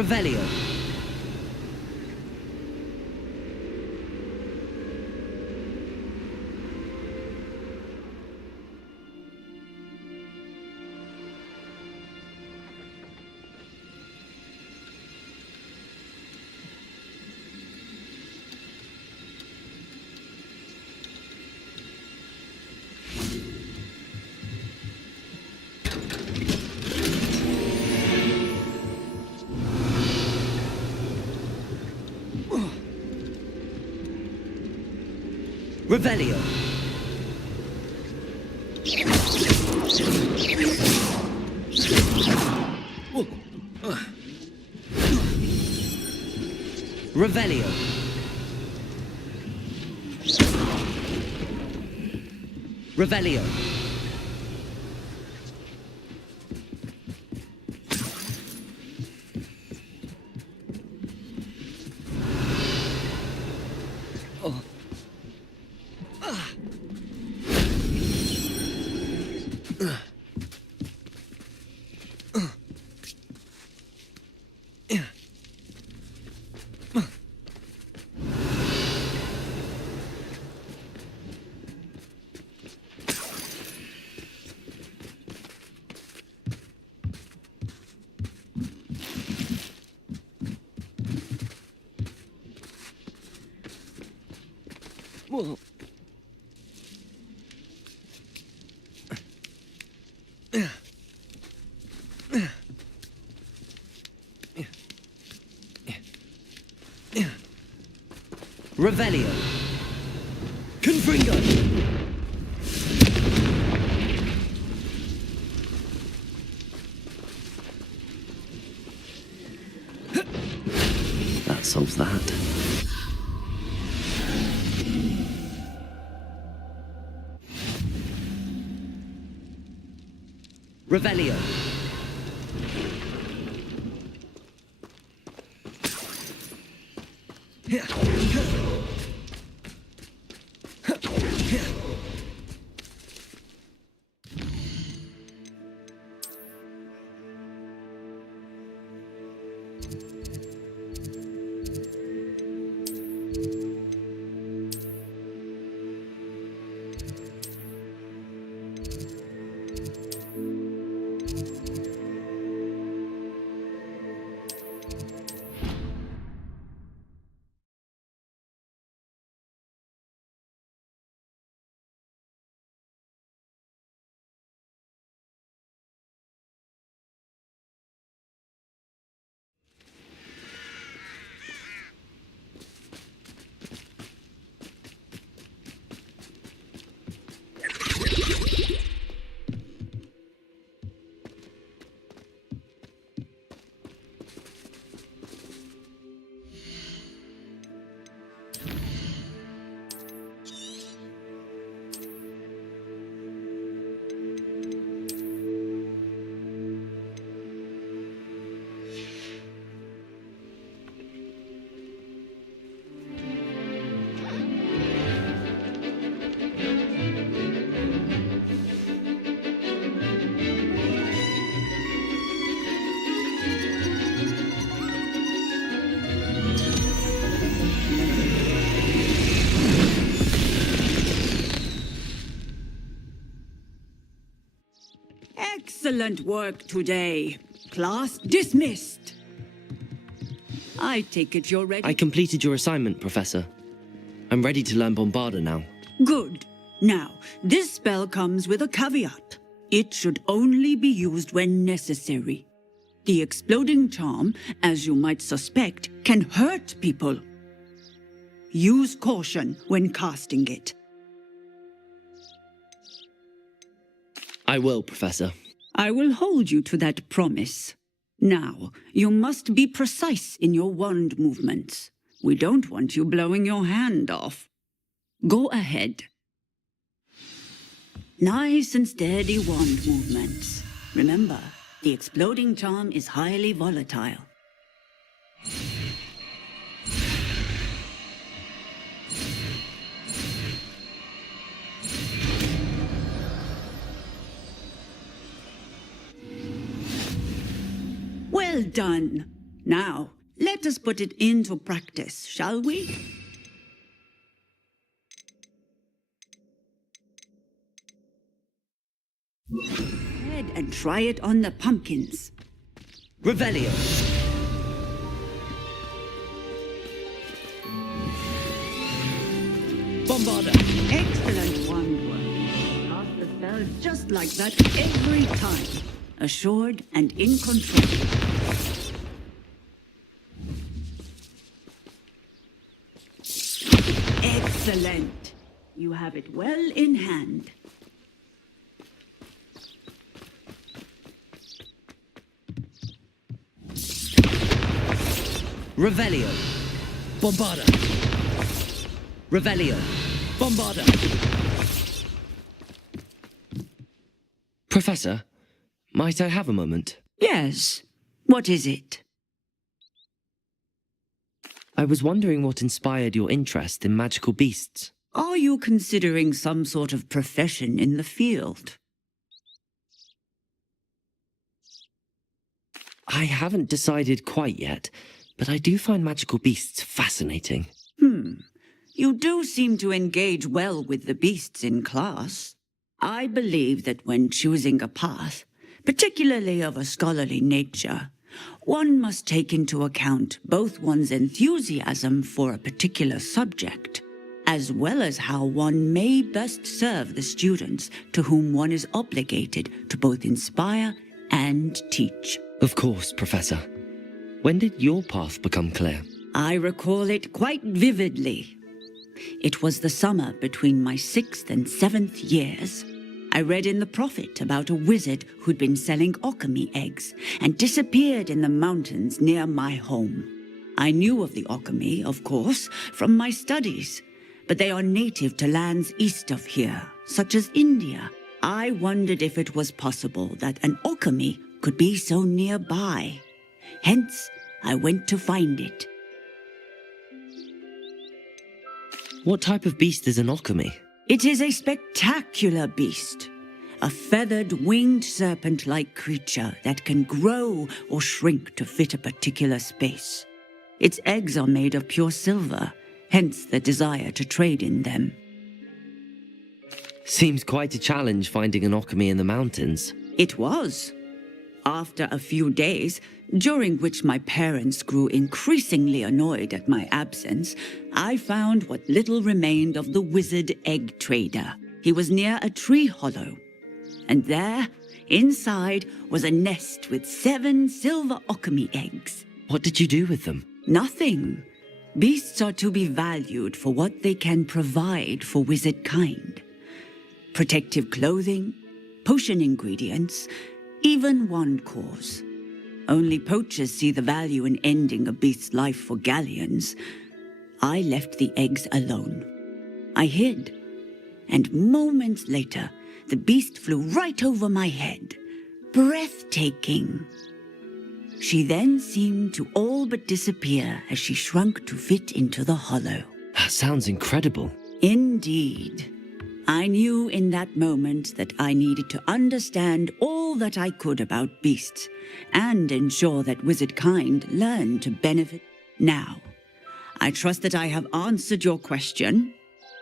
Revelio. Revelio. Revelio. Revelio. Whoa. Revelio. Confringo. That solves that. Revelio. Excellent work today. Class dismissed. I take it you're ready? I completed your assignment, Professor. I'm ready to learn Bombarda now. Good. Now, this spell comes with a caveat. It should only be used when necessary. The exploding charm, as you might suspect, can hurt people. Use caution when casting it. I will, Professor. I will hold you to that promise. Now, you must be precise in your wand movements. We don't want you blowing your hand off. Go ahead. Nice and steady wand movements. Remember, the exploding charm is highly volatile. Well done. Now, let us put it into practice, shall we? Head and try it on the pumpkins. Revelio. Bombarda. Excellent one. Cast the spell just like that every time. Assured and in control. Excellent. You have it well in hand. Revelio. Bombarda. Revelio. Bombarda. Professor, might I have a moment? Yes. What is it? I was wondering what inspired your interest in magical beasts. Are you considering some sort of profession in the field? I haven't decided quite yet, but I do find magical beasts fascinating. You do seem to engage well with the beasts in class. I believe that when choosing a path, particularly of a scholarly nature, one must take into account both one's enthusiasm for a particular subject, as well as how one may best serve the students to whom one is obligated to both inspire and teach. Of course, Professor. When did your path become clear? I recall it quite vividly. It was the summer between my 6th and 7th years. I read in the Prophet about a wizard who'd been selling alchemy eggs and disappeared in the mountains near my home. I knew of the alchemy, of course, from my studies, but they are native to lands east of here, such as India. I wondered if it was possible that an alchemy could be so nearby. Hence, I went to find it. What type of beast is an alchemy? It is a spectacular beast. A feathered, winged serpent-like creature that can grow or shrink to fit a particular space. Its eggs are made of pure silver, hence the desire to trade in them. Seems quite a challenge finding an alchemy in the mountains. It was. After a few days, during which my parents grew increasingly annoyed at my absence, I found what little remained of the wizard egg trader. He was near a tree hollow, and there, inside, was a nest with 7 silver alchemy eggs. What did you do with them? Nothing. Beasts are to be valued for what they can provide for wizard kind. Protective clothing, potion ingredients, even wand cores. Only poachers see the value in ending a beast's life for galleons. I left the eggs alone. I hid, and moments later, the beast flew right over my head. Breathtaking. She then seemed to all but disappear as she shrunk to fit into the hollow. That sounds incredible. Indeed. I knew in that moment that I needed to understand all that I could about beasts and ensure that wizard kind learned to benefit. Now, I trust that I have answered your question.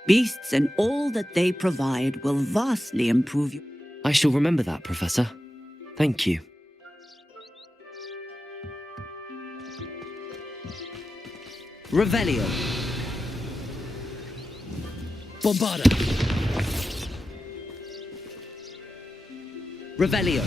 Beasts and all that they provide will vastly improve you. I shall remember that, Professor. Thank you. Revelio. Bombarda. Revelio.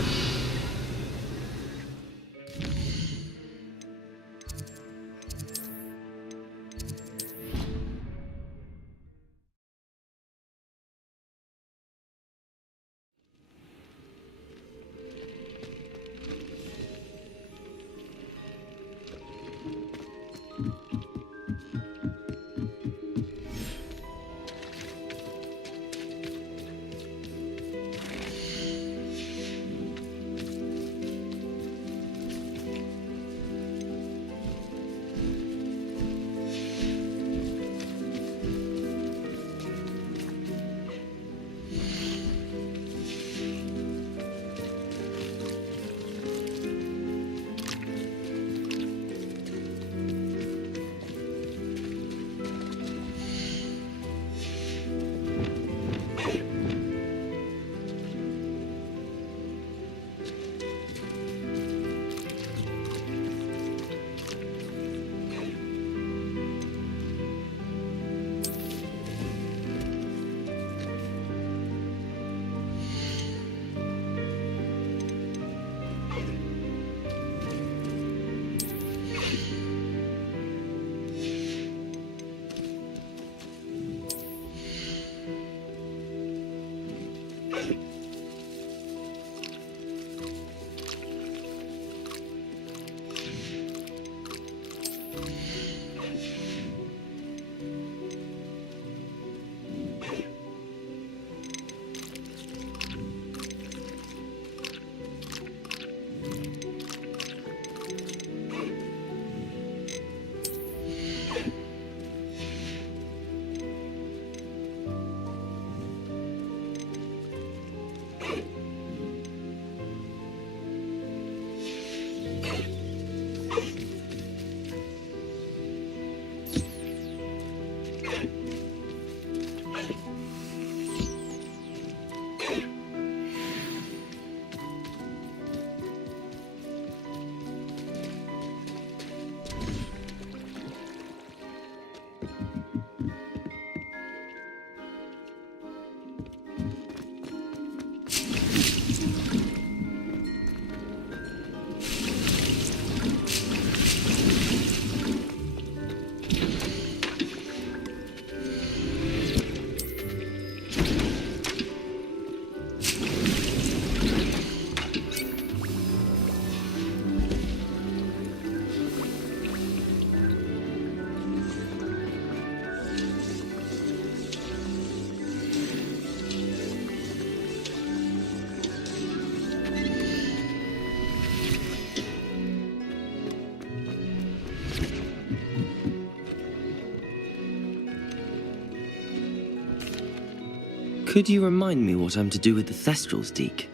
Could you remind me what I'm to do with the Thestrals, Deke?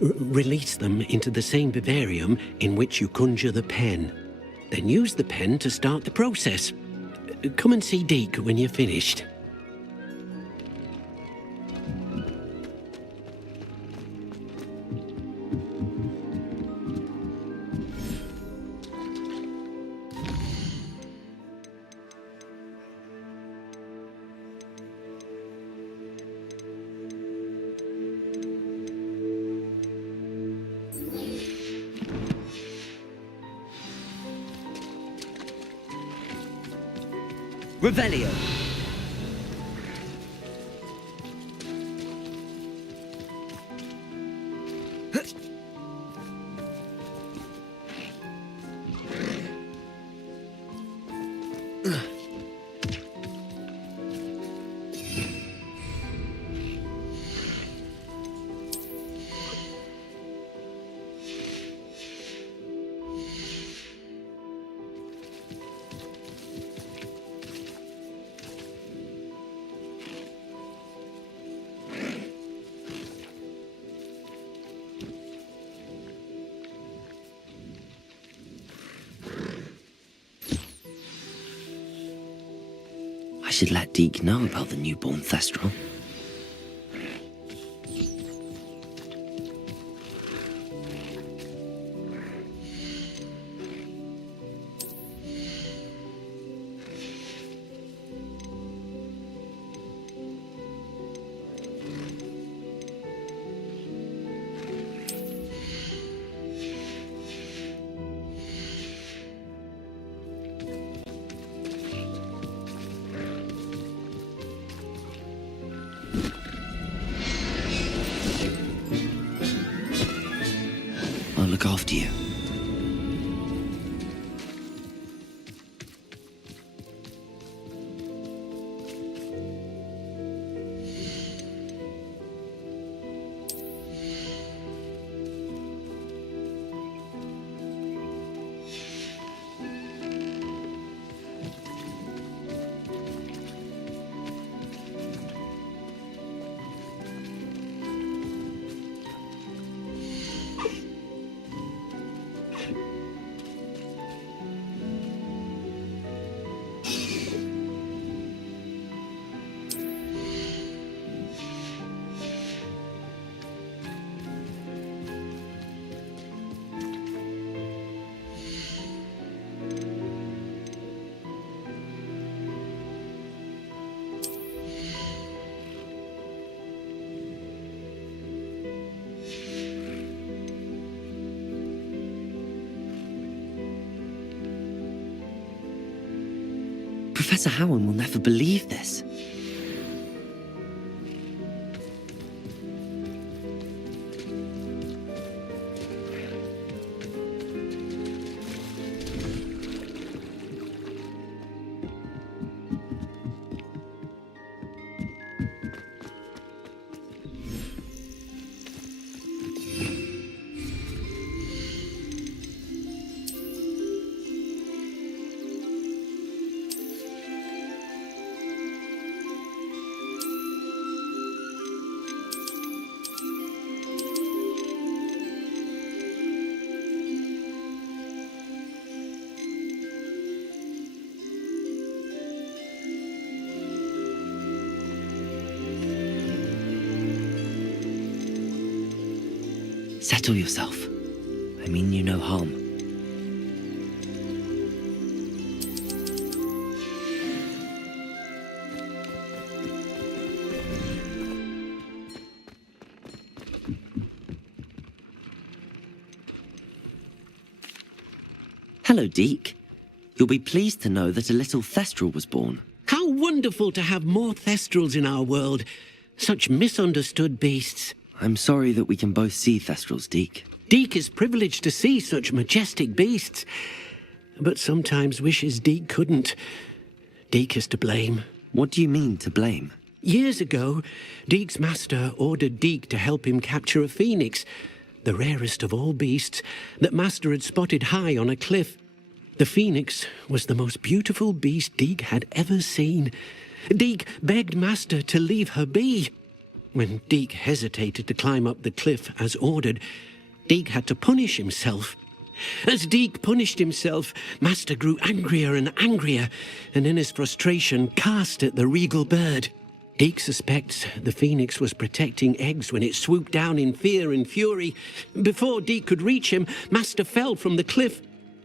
Release them into the same vivarium in which you conjure the pen. Then use the pen to start the process. Come and see Deke when you're finished. Revelio! I should let Deke know about the newborn Thestral. I'll look after you. Professor Howard will never believe this. Settle yourself. I mean you no harm. Hello, Deke. You'll be pleased to know that a little Thestral was born. How wonderful to have more Thestrals in our world. Such misunderstood beasts. I'm sorry that we can both see Thestrals, Deke. Deke is privileged to see such majestic beasts, but sometimes wishes Deke couldn't. Deke is to blame. What do you mean, to blame? Years ago, Deke's master ordered Deke to help him capture a phoenix, the rarest of all beasts, that master had spotted high on a cliff. The phoenix was the most beautiful beast Deke had ever seen. Deke begged master to leave her be. When Deke hesitated to climb up the cliff as ordered, Deke had to punish himself. As Deke punished himself, Master grew angrier and angrier, and in his frustration cast at the regal bird. Deke suspects the phoenix was protecting eggs when it swooped down in fear and fury. Before Deke could reach him, Master fell from the cliff.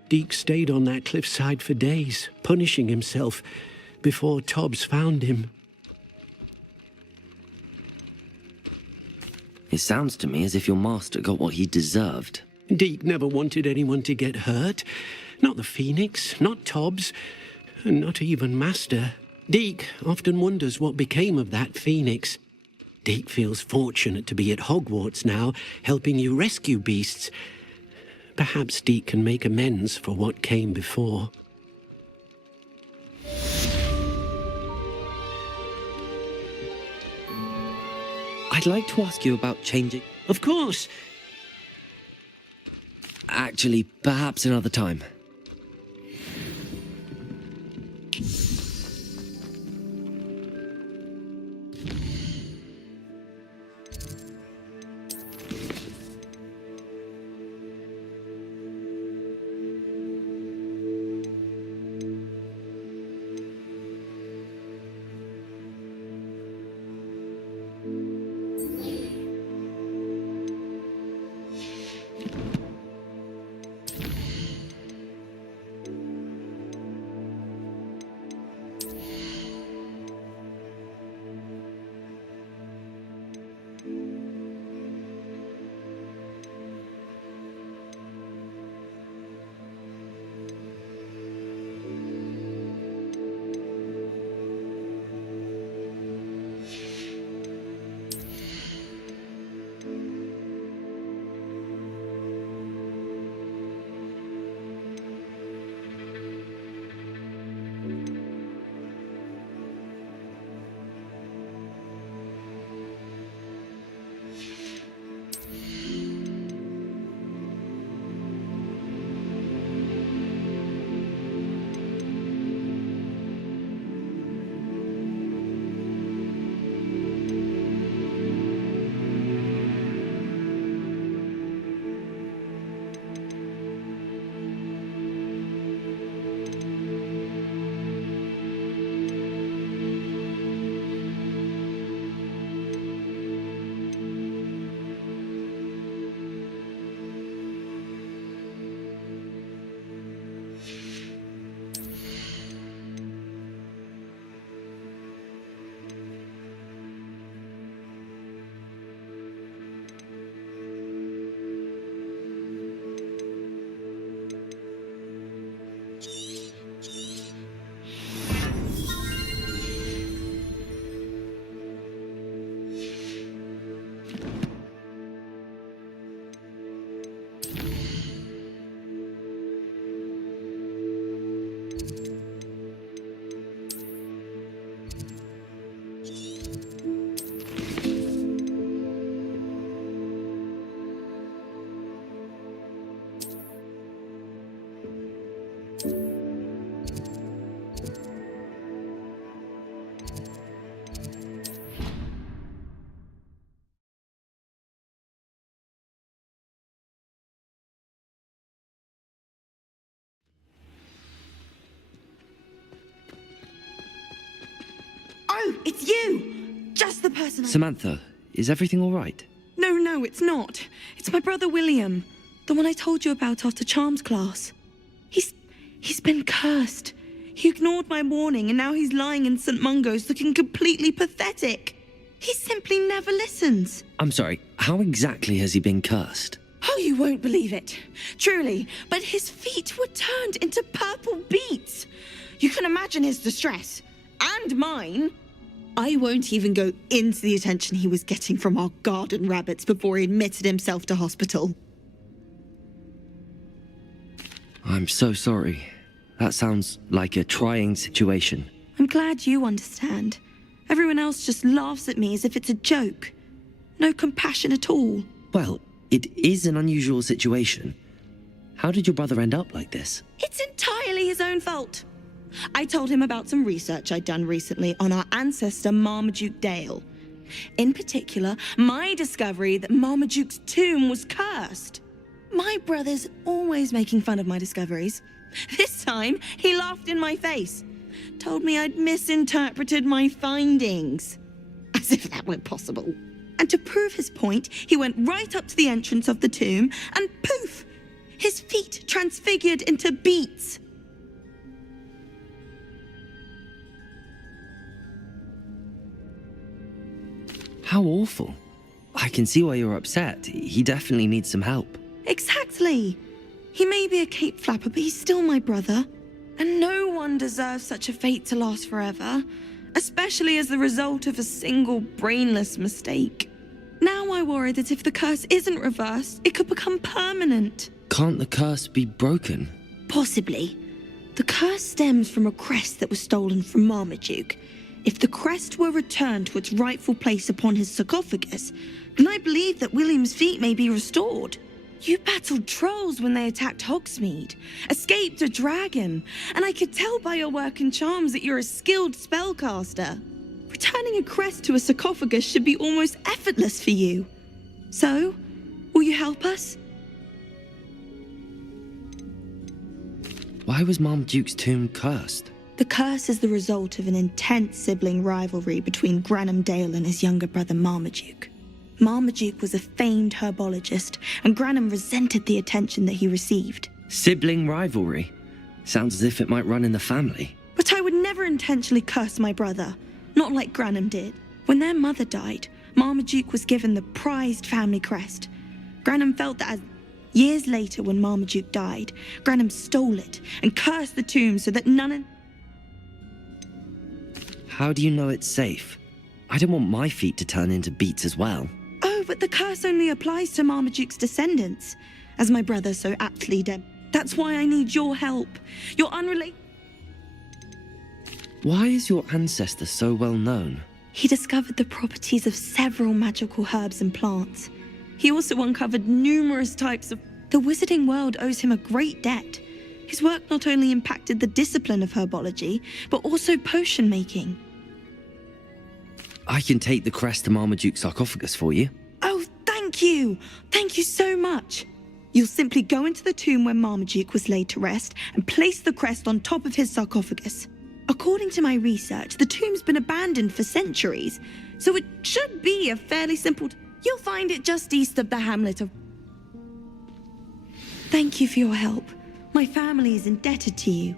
Deke stayed on that cliffside for days, punishing himself, before Tobbs found him. It sounds to me as if your master got what he deserved. Deke never wanted anyone to get hurt. Not the phoenix, not Tobbs, and not even Master. Deke often wonders what became of that phoenix. Deke feels fortunate to be at Hogwarts now, helping you rescue beasts. Perhaps Deke can make amends for what came before. I'd like to ask you about changing. Of course. Actually, perhaps another time. Oh, it's you! Just the person Samantha, is everything all right? No, it's not. It's my brother William. The one I told you about after Charms class. He's been cursed. He ignored my warning and now he's lying in St. Mungo's looking completely pathetic. He simply never listens. I'm sorry, how exactly has he been cursed? Oh, you won't believe it. Truly, but his feet were turned into purple beets. You can imagine his distress. And mine. I won't even go into the attention he was getting from our garden rabbits before he admitted himself to hospital. I'm so sorry. That sounds like a trying situation. I'm glad you understand. Everyone else just laughs at me as if it's a joke. No compassion at all. Well, it is an unusual situation. How did your brother end up like this? It's entirely his own fault. I told him about some research I'd done recently on our ancestor Marmaduke Dale. In particular, my discovery that Marmaduke's tomb was cursed. My brother's always making fun of my discoveries. This time, he laughed in my face. Told me I'd misinterpreted my findings. As if that were possible. And to prove his point, he went right up to the entrance of the tomb and poof! His feet transfigured into beets. How awful. I can see why you're upset. He definitely needs some help. Exactly. He may be a cape flapper, but he's still my brother. And no one deserves such a fate to last forever, especially as the result of a single brainless mistake. Now I worry that if the curse isn't reversed, it could become permanent. Can't the curse be broken? Possibly. The curse stems from a crest that was stolen from Marmaduke. If the crest were returned to its rightful place upon his sarcophagus, then I believe that William's feet may be restored. You battled trolls when they attacked Hogsmeade, escaped a dragon, and I could tell by your work and charms that you're a skilled spellcaster. Returning a crest to a sarcophagus should be almost effortless for you. So, will you help us? Why was Marmaduke's tomb cursed? The curse is the result of an intense sibling rivalry between Granham Dale and his younger brother Marmaduke. Marmaduke was a famed herbologist, and Granham resented the attention that he received. Sibling rivalry? Sounds as if it might run in the family. But I would never intentionally curse my brother, not like Granham did. When their mother died, Marmaduke was given the prized family crest. Granham felt that as years later, when Marmaduke died, Granham stole it and cursed the tomb so that none... How do you know it's safe? I don't want my feet to turn into beets as well. Oh, but the curse only applies to Marmaduke's descendants, as my brother so aptly did. That's why I need your help. Your unrelated... Why is your ancestor so well known? He discovered the properties of several magical herbs and plants. He also uncovered numerous types of... The wizarding world owes him a great debt. His work not only impacted the discipline of herbology, but also potion making. I can take the crest to Marmaduke's sarcophagus for you. Oh, thank you! Thank you so much! You'll simply go into the tomb where Marmaduke was laid to rest and place the crest on top of his sarcophagus. According to my research, the tomb's been abandoned for centuries, so it should be a fairly simple... You'll find it just east of the hamlet of... Thank you for your help. My family is indebted to you.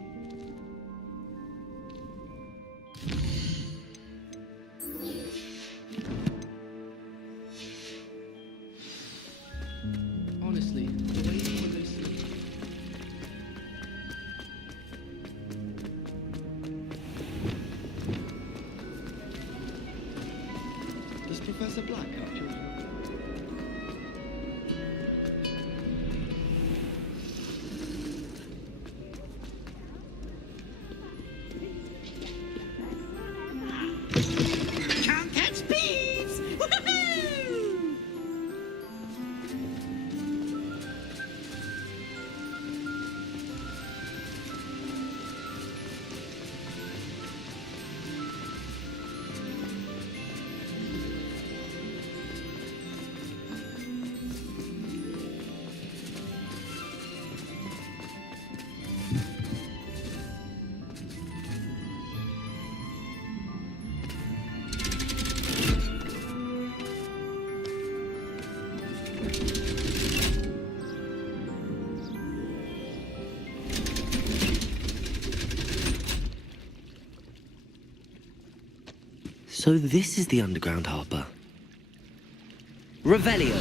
Honestly, the way you were listening. Does Professor Black have children? Can't catch bees! Woohoo! So this is the underground harbour. Revelio!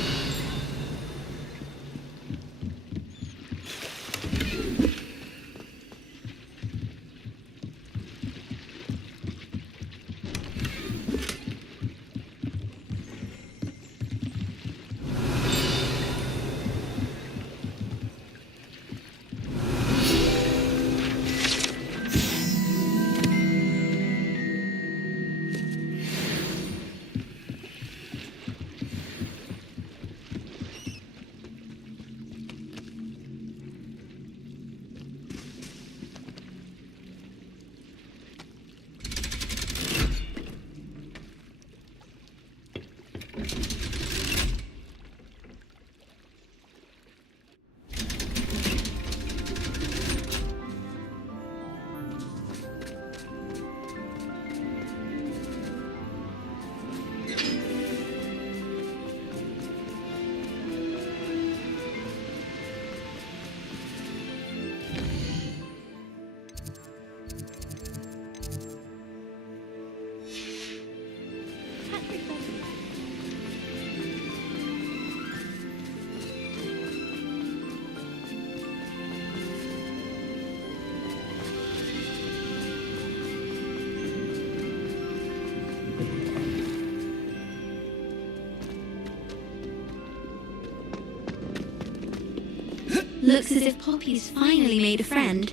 Looks as if Poppy's finally made a friend.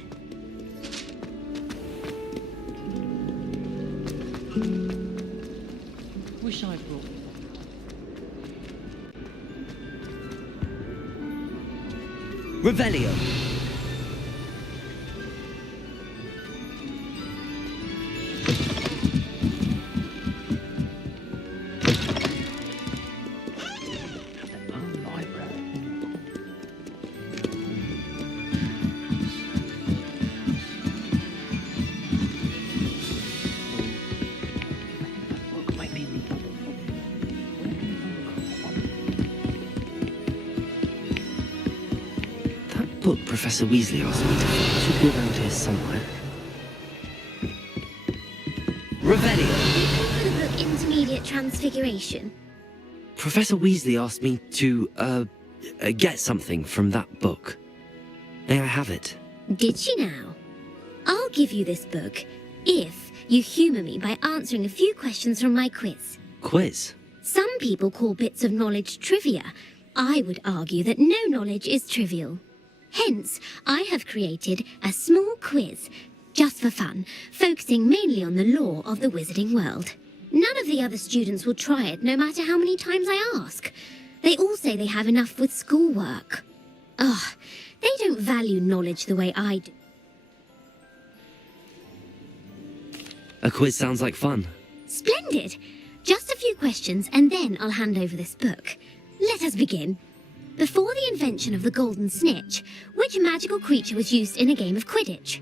Wish I brought Revelio. Book Professor Weasley asked me to find should be around here somewhere. Revelio! The book Intermediate Transfiguration. Professor Weasley asked me to, get something from that book. May I have it? Did she now? I'll give you this book if you humour me by answering a few questions from my quiz. Quiz? Some people call bits of knowledge trivia. I would argue that no knowledge is trivial. Hence, I have created a small quiz, just for fun, focusing mainly on the lore of the wizarding world. None of the other students will try it, no matter how many times I ask. They all say they have enough with schoolwork. Ugh, they don't value knowledge the way I do. A quiz sounds like fun. Splendid! Just a few questions, and then I'll hand over this book. Let us begin. Before the invention of the golden snitch, which magical creature was used in a game of Quidditch?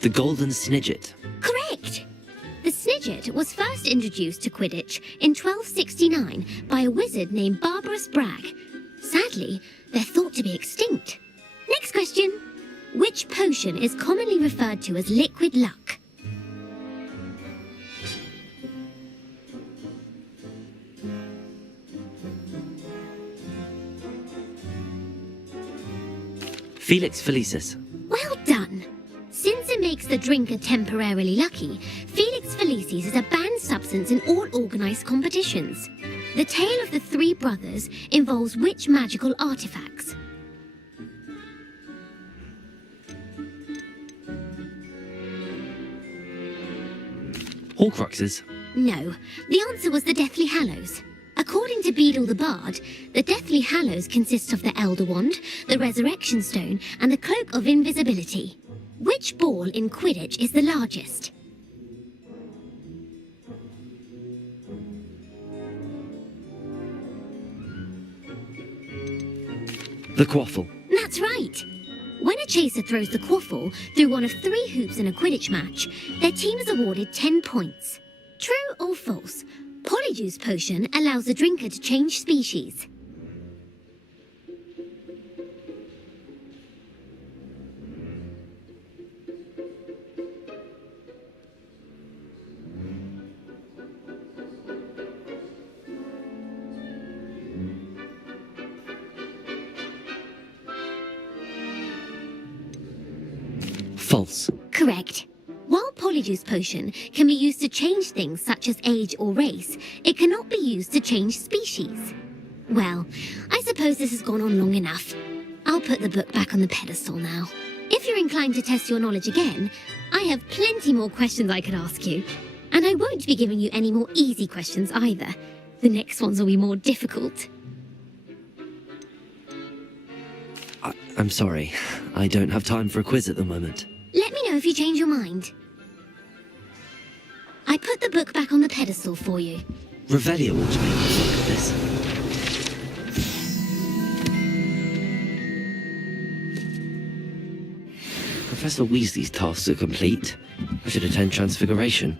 The Golden Snidget. Correct! The Snidget was first introduced to Quidditch in 1269 by a wizard named Barbarous Bragg. Sadly, they're thought to be extinct. Next question. Which potion is commonly referred to as liquid luck? Felix Felicis. Well done! Since it makes the drinker temporarily lucky, Felix Felicis is a banned substance in all organised competitions. The tale of the three brothers involves which magical artifacts? Horcruxes. No, the answer was the Deathly Hallows. According to Beedle the Bard, the Deathly Hallows consists of the Elder Wand, the Resurrection Stone, and the Cloak of Invisibility. Which ball in Quidditch is the largest? The Quaffle. That's right. When a chaser throws the quaffle through one of 3 hoops in a Quidditch match, their team is awarded 10 points. True or false? Polyjuice Potion allows the drinker to change species. False. Correct. While Polyjuice Potion can be used to change things such as age or race, it cannot be used to change species. Well, I suppose this has gone on long enough. I'll put the book back on the pedestal now. If you're inclined to test your knowledge again, I have plenty more questions I could ask you. And I won't be giving you any more easy questions either. The next ones will be more difficult. I'm sorry. I don't have time for a quiz at the moment. Let me know if you change your mind. I put the book back on the pedestal for you. Revelio ought to be able to look at this. Professor Weasley's tasks are complete. I should attend Transfiguration.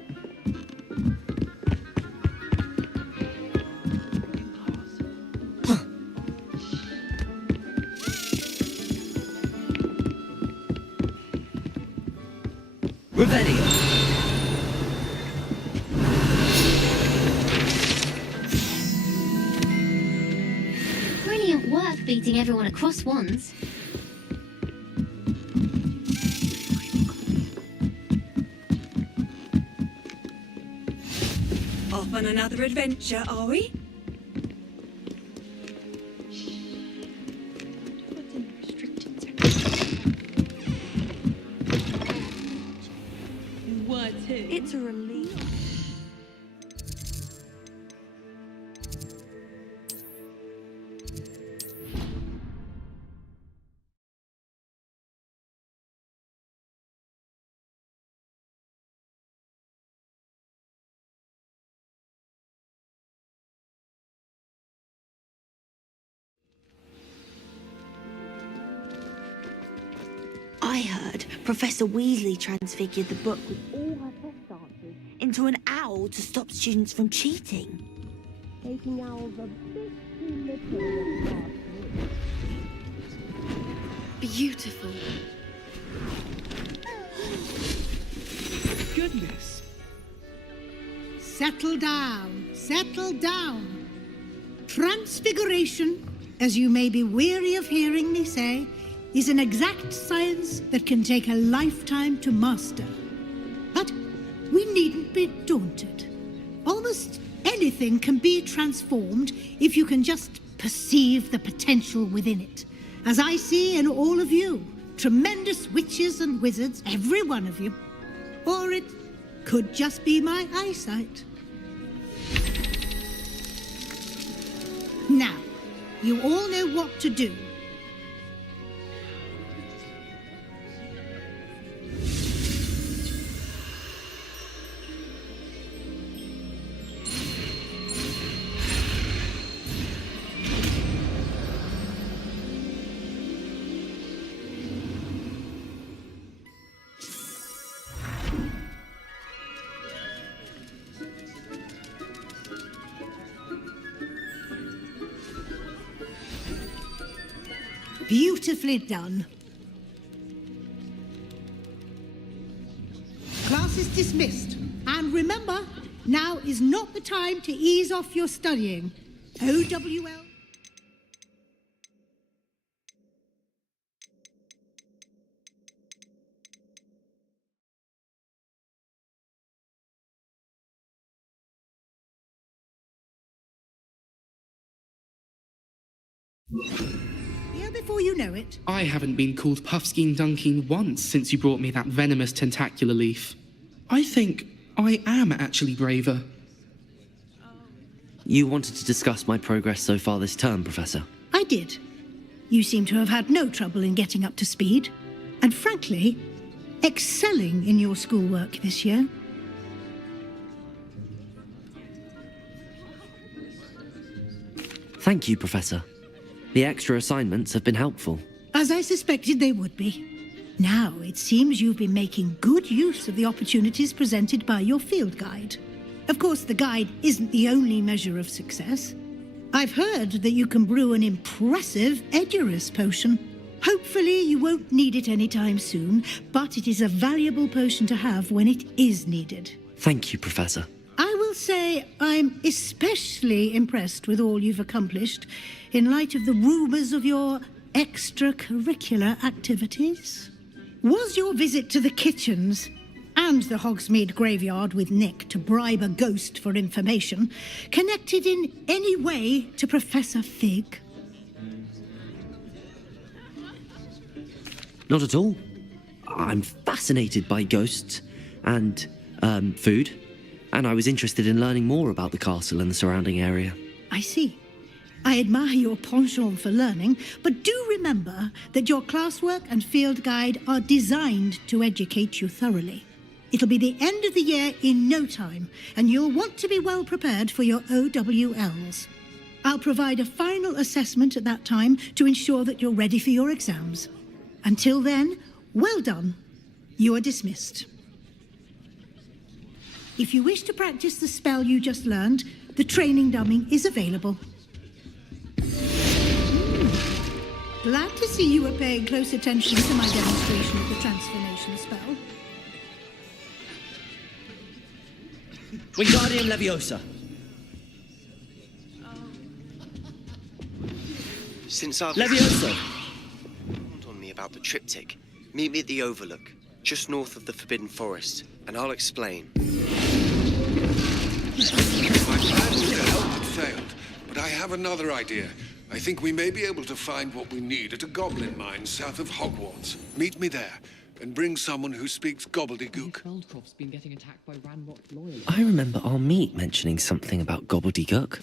Revelio! beating everyone at cross wands. Off on another adventure, are we? What? It's a relief. I heard Professor Weasley transfigured the book with all her test answers into an owl to stop students from cheating. Taking owls a bit too literally. Beautiful. Goodness. Settle down. Settle down. Transfiguration, as you may be weary of hearing me say, is an exact science that can take a lifetime to master. But we needn't be daunted. Almost anything can be transformed if you can just perceive the potential within it. As I see in all of you, tremendous witches and wizards, every one of you. Or it could just be my eyesight. Now, you all know what to do. Beautifully done. Class is dismissed. And remember, now is not the time to ease off your studying. OWL. Here before you know it. I haven't been called Puffskein Dunking once since you brought me that venomous tentacular leaf. I think I am actually braver. You wanted to discuss my progress so far this term, Professor? I did. You seem to have had no trouble in getting up to speed. And frankly, excelling in your schoolwork this year. Thank you, Professor. The extra assignments have been helpful. As I suspected they would be. Now, it seems you've been making good use of the opportunities presented by your field guide. Of course, the guide isn't the only measure of success. I've heard that you can brew an impressive Edurus potion. Hopefully, you won't need it anytime soon, but it is a valuable potion to have when it is needed. Thank you, Professor. I will say I'm especially impressed with all you've accomplished in light of the rumours of your extracurricular activities. Was your visit to the kitchens and the Hogsmeade graveyard with Nick to bribe a ghost for information connected in any way to Professor Fig? Not at all. I'm fascinated by ghosts and food, and I was interested in learning more about the castle and the surrounding area. I see. I admire your penchant for learning, but do remember that your classwork and field guide are designed to educate you thoroughly. It'll be the end of the year in no time, and you'll want to be well prepared for your OWLs. I'll provide a final assessment at that time to ensure that you're ready for your exams. Until then, well done. You are dismissed. If you wish to practice the spell you just learned, the training dummy is available. Glad to see you were paying close attention to my demonstration of the transformation spell. Wingardium Leviosa. Since I've... Levioso! ...dawned on me about the triptych, meet me at the Overlook, just north of the Forbidden Forest, and I'll explain. My plan was to help had failed, but I have another idea. I think we may be able to find what we need at a goblin mine south of Hogwarts. Meet me there, and bring someone who speaks gobbledygook. Feldcroft's been getting attacked by Ranrock loyalists. I remember our meet mentioning something about gobbledygook.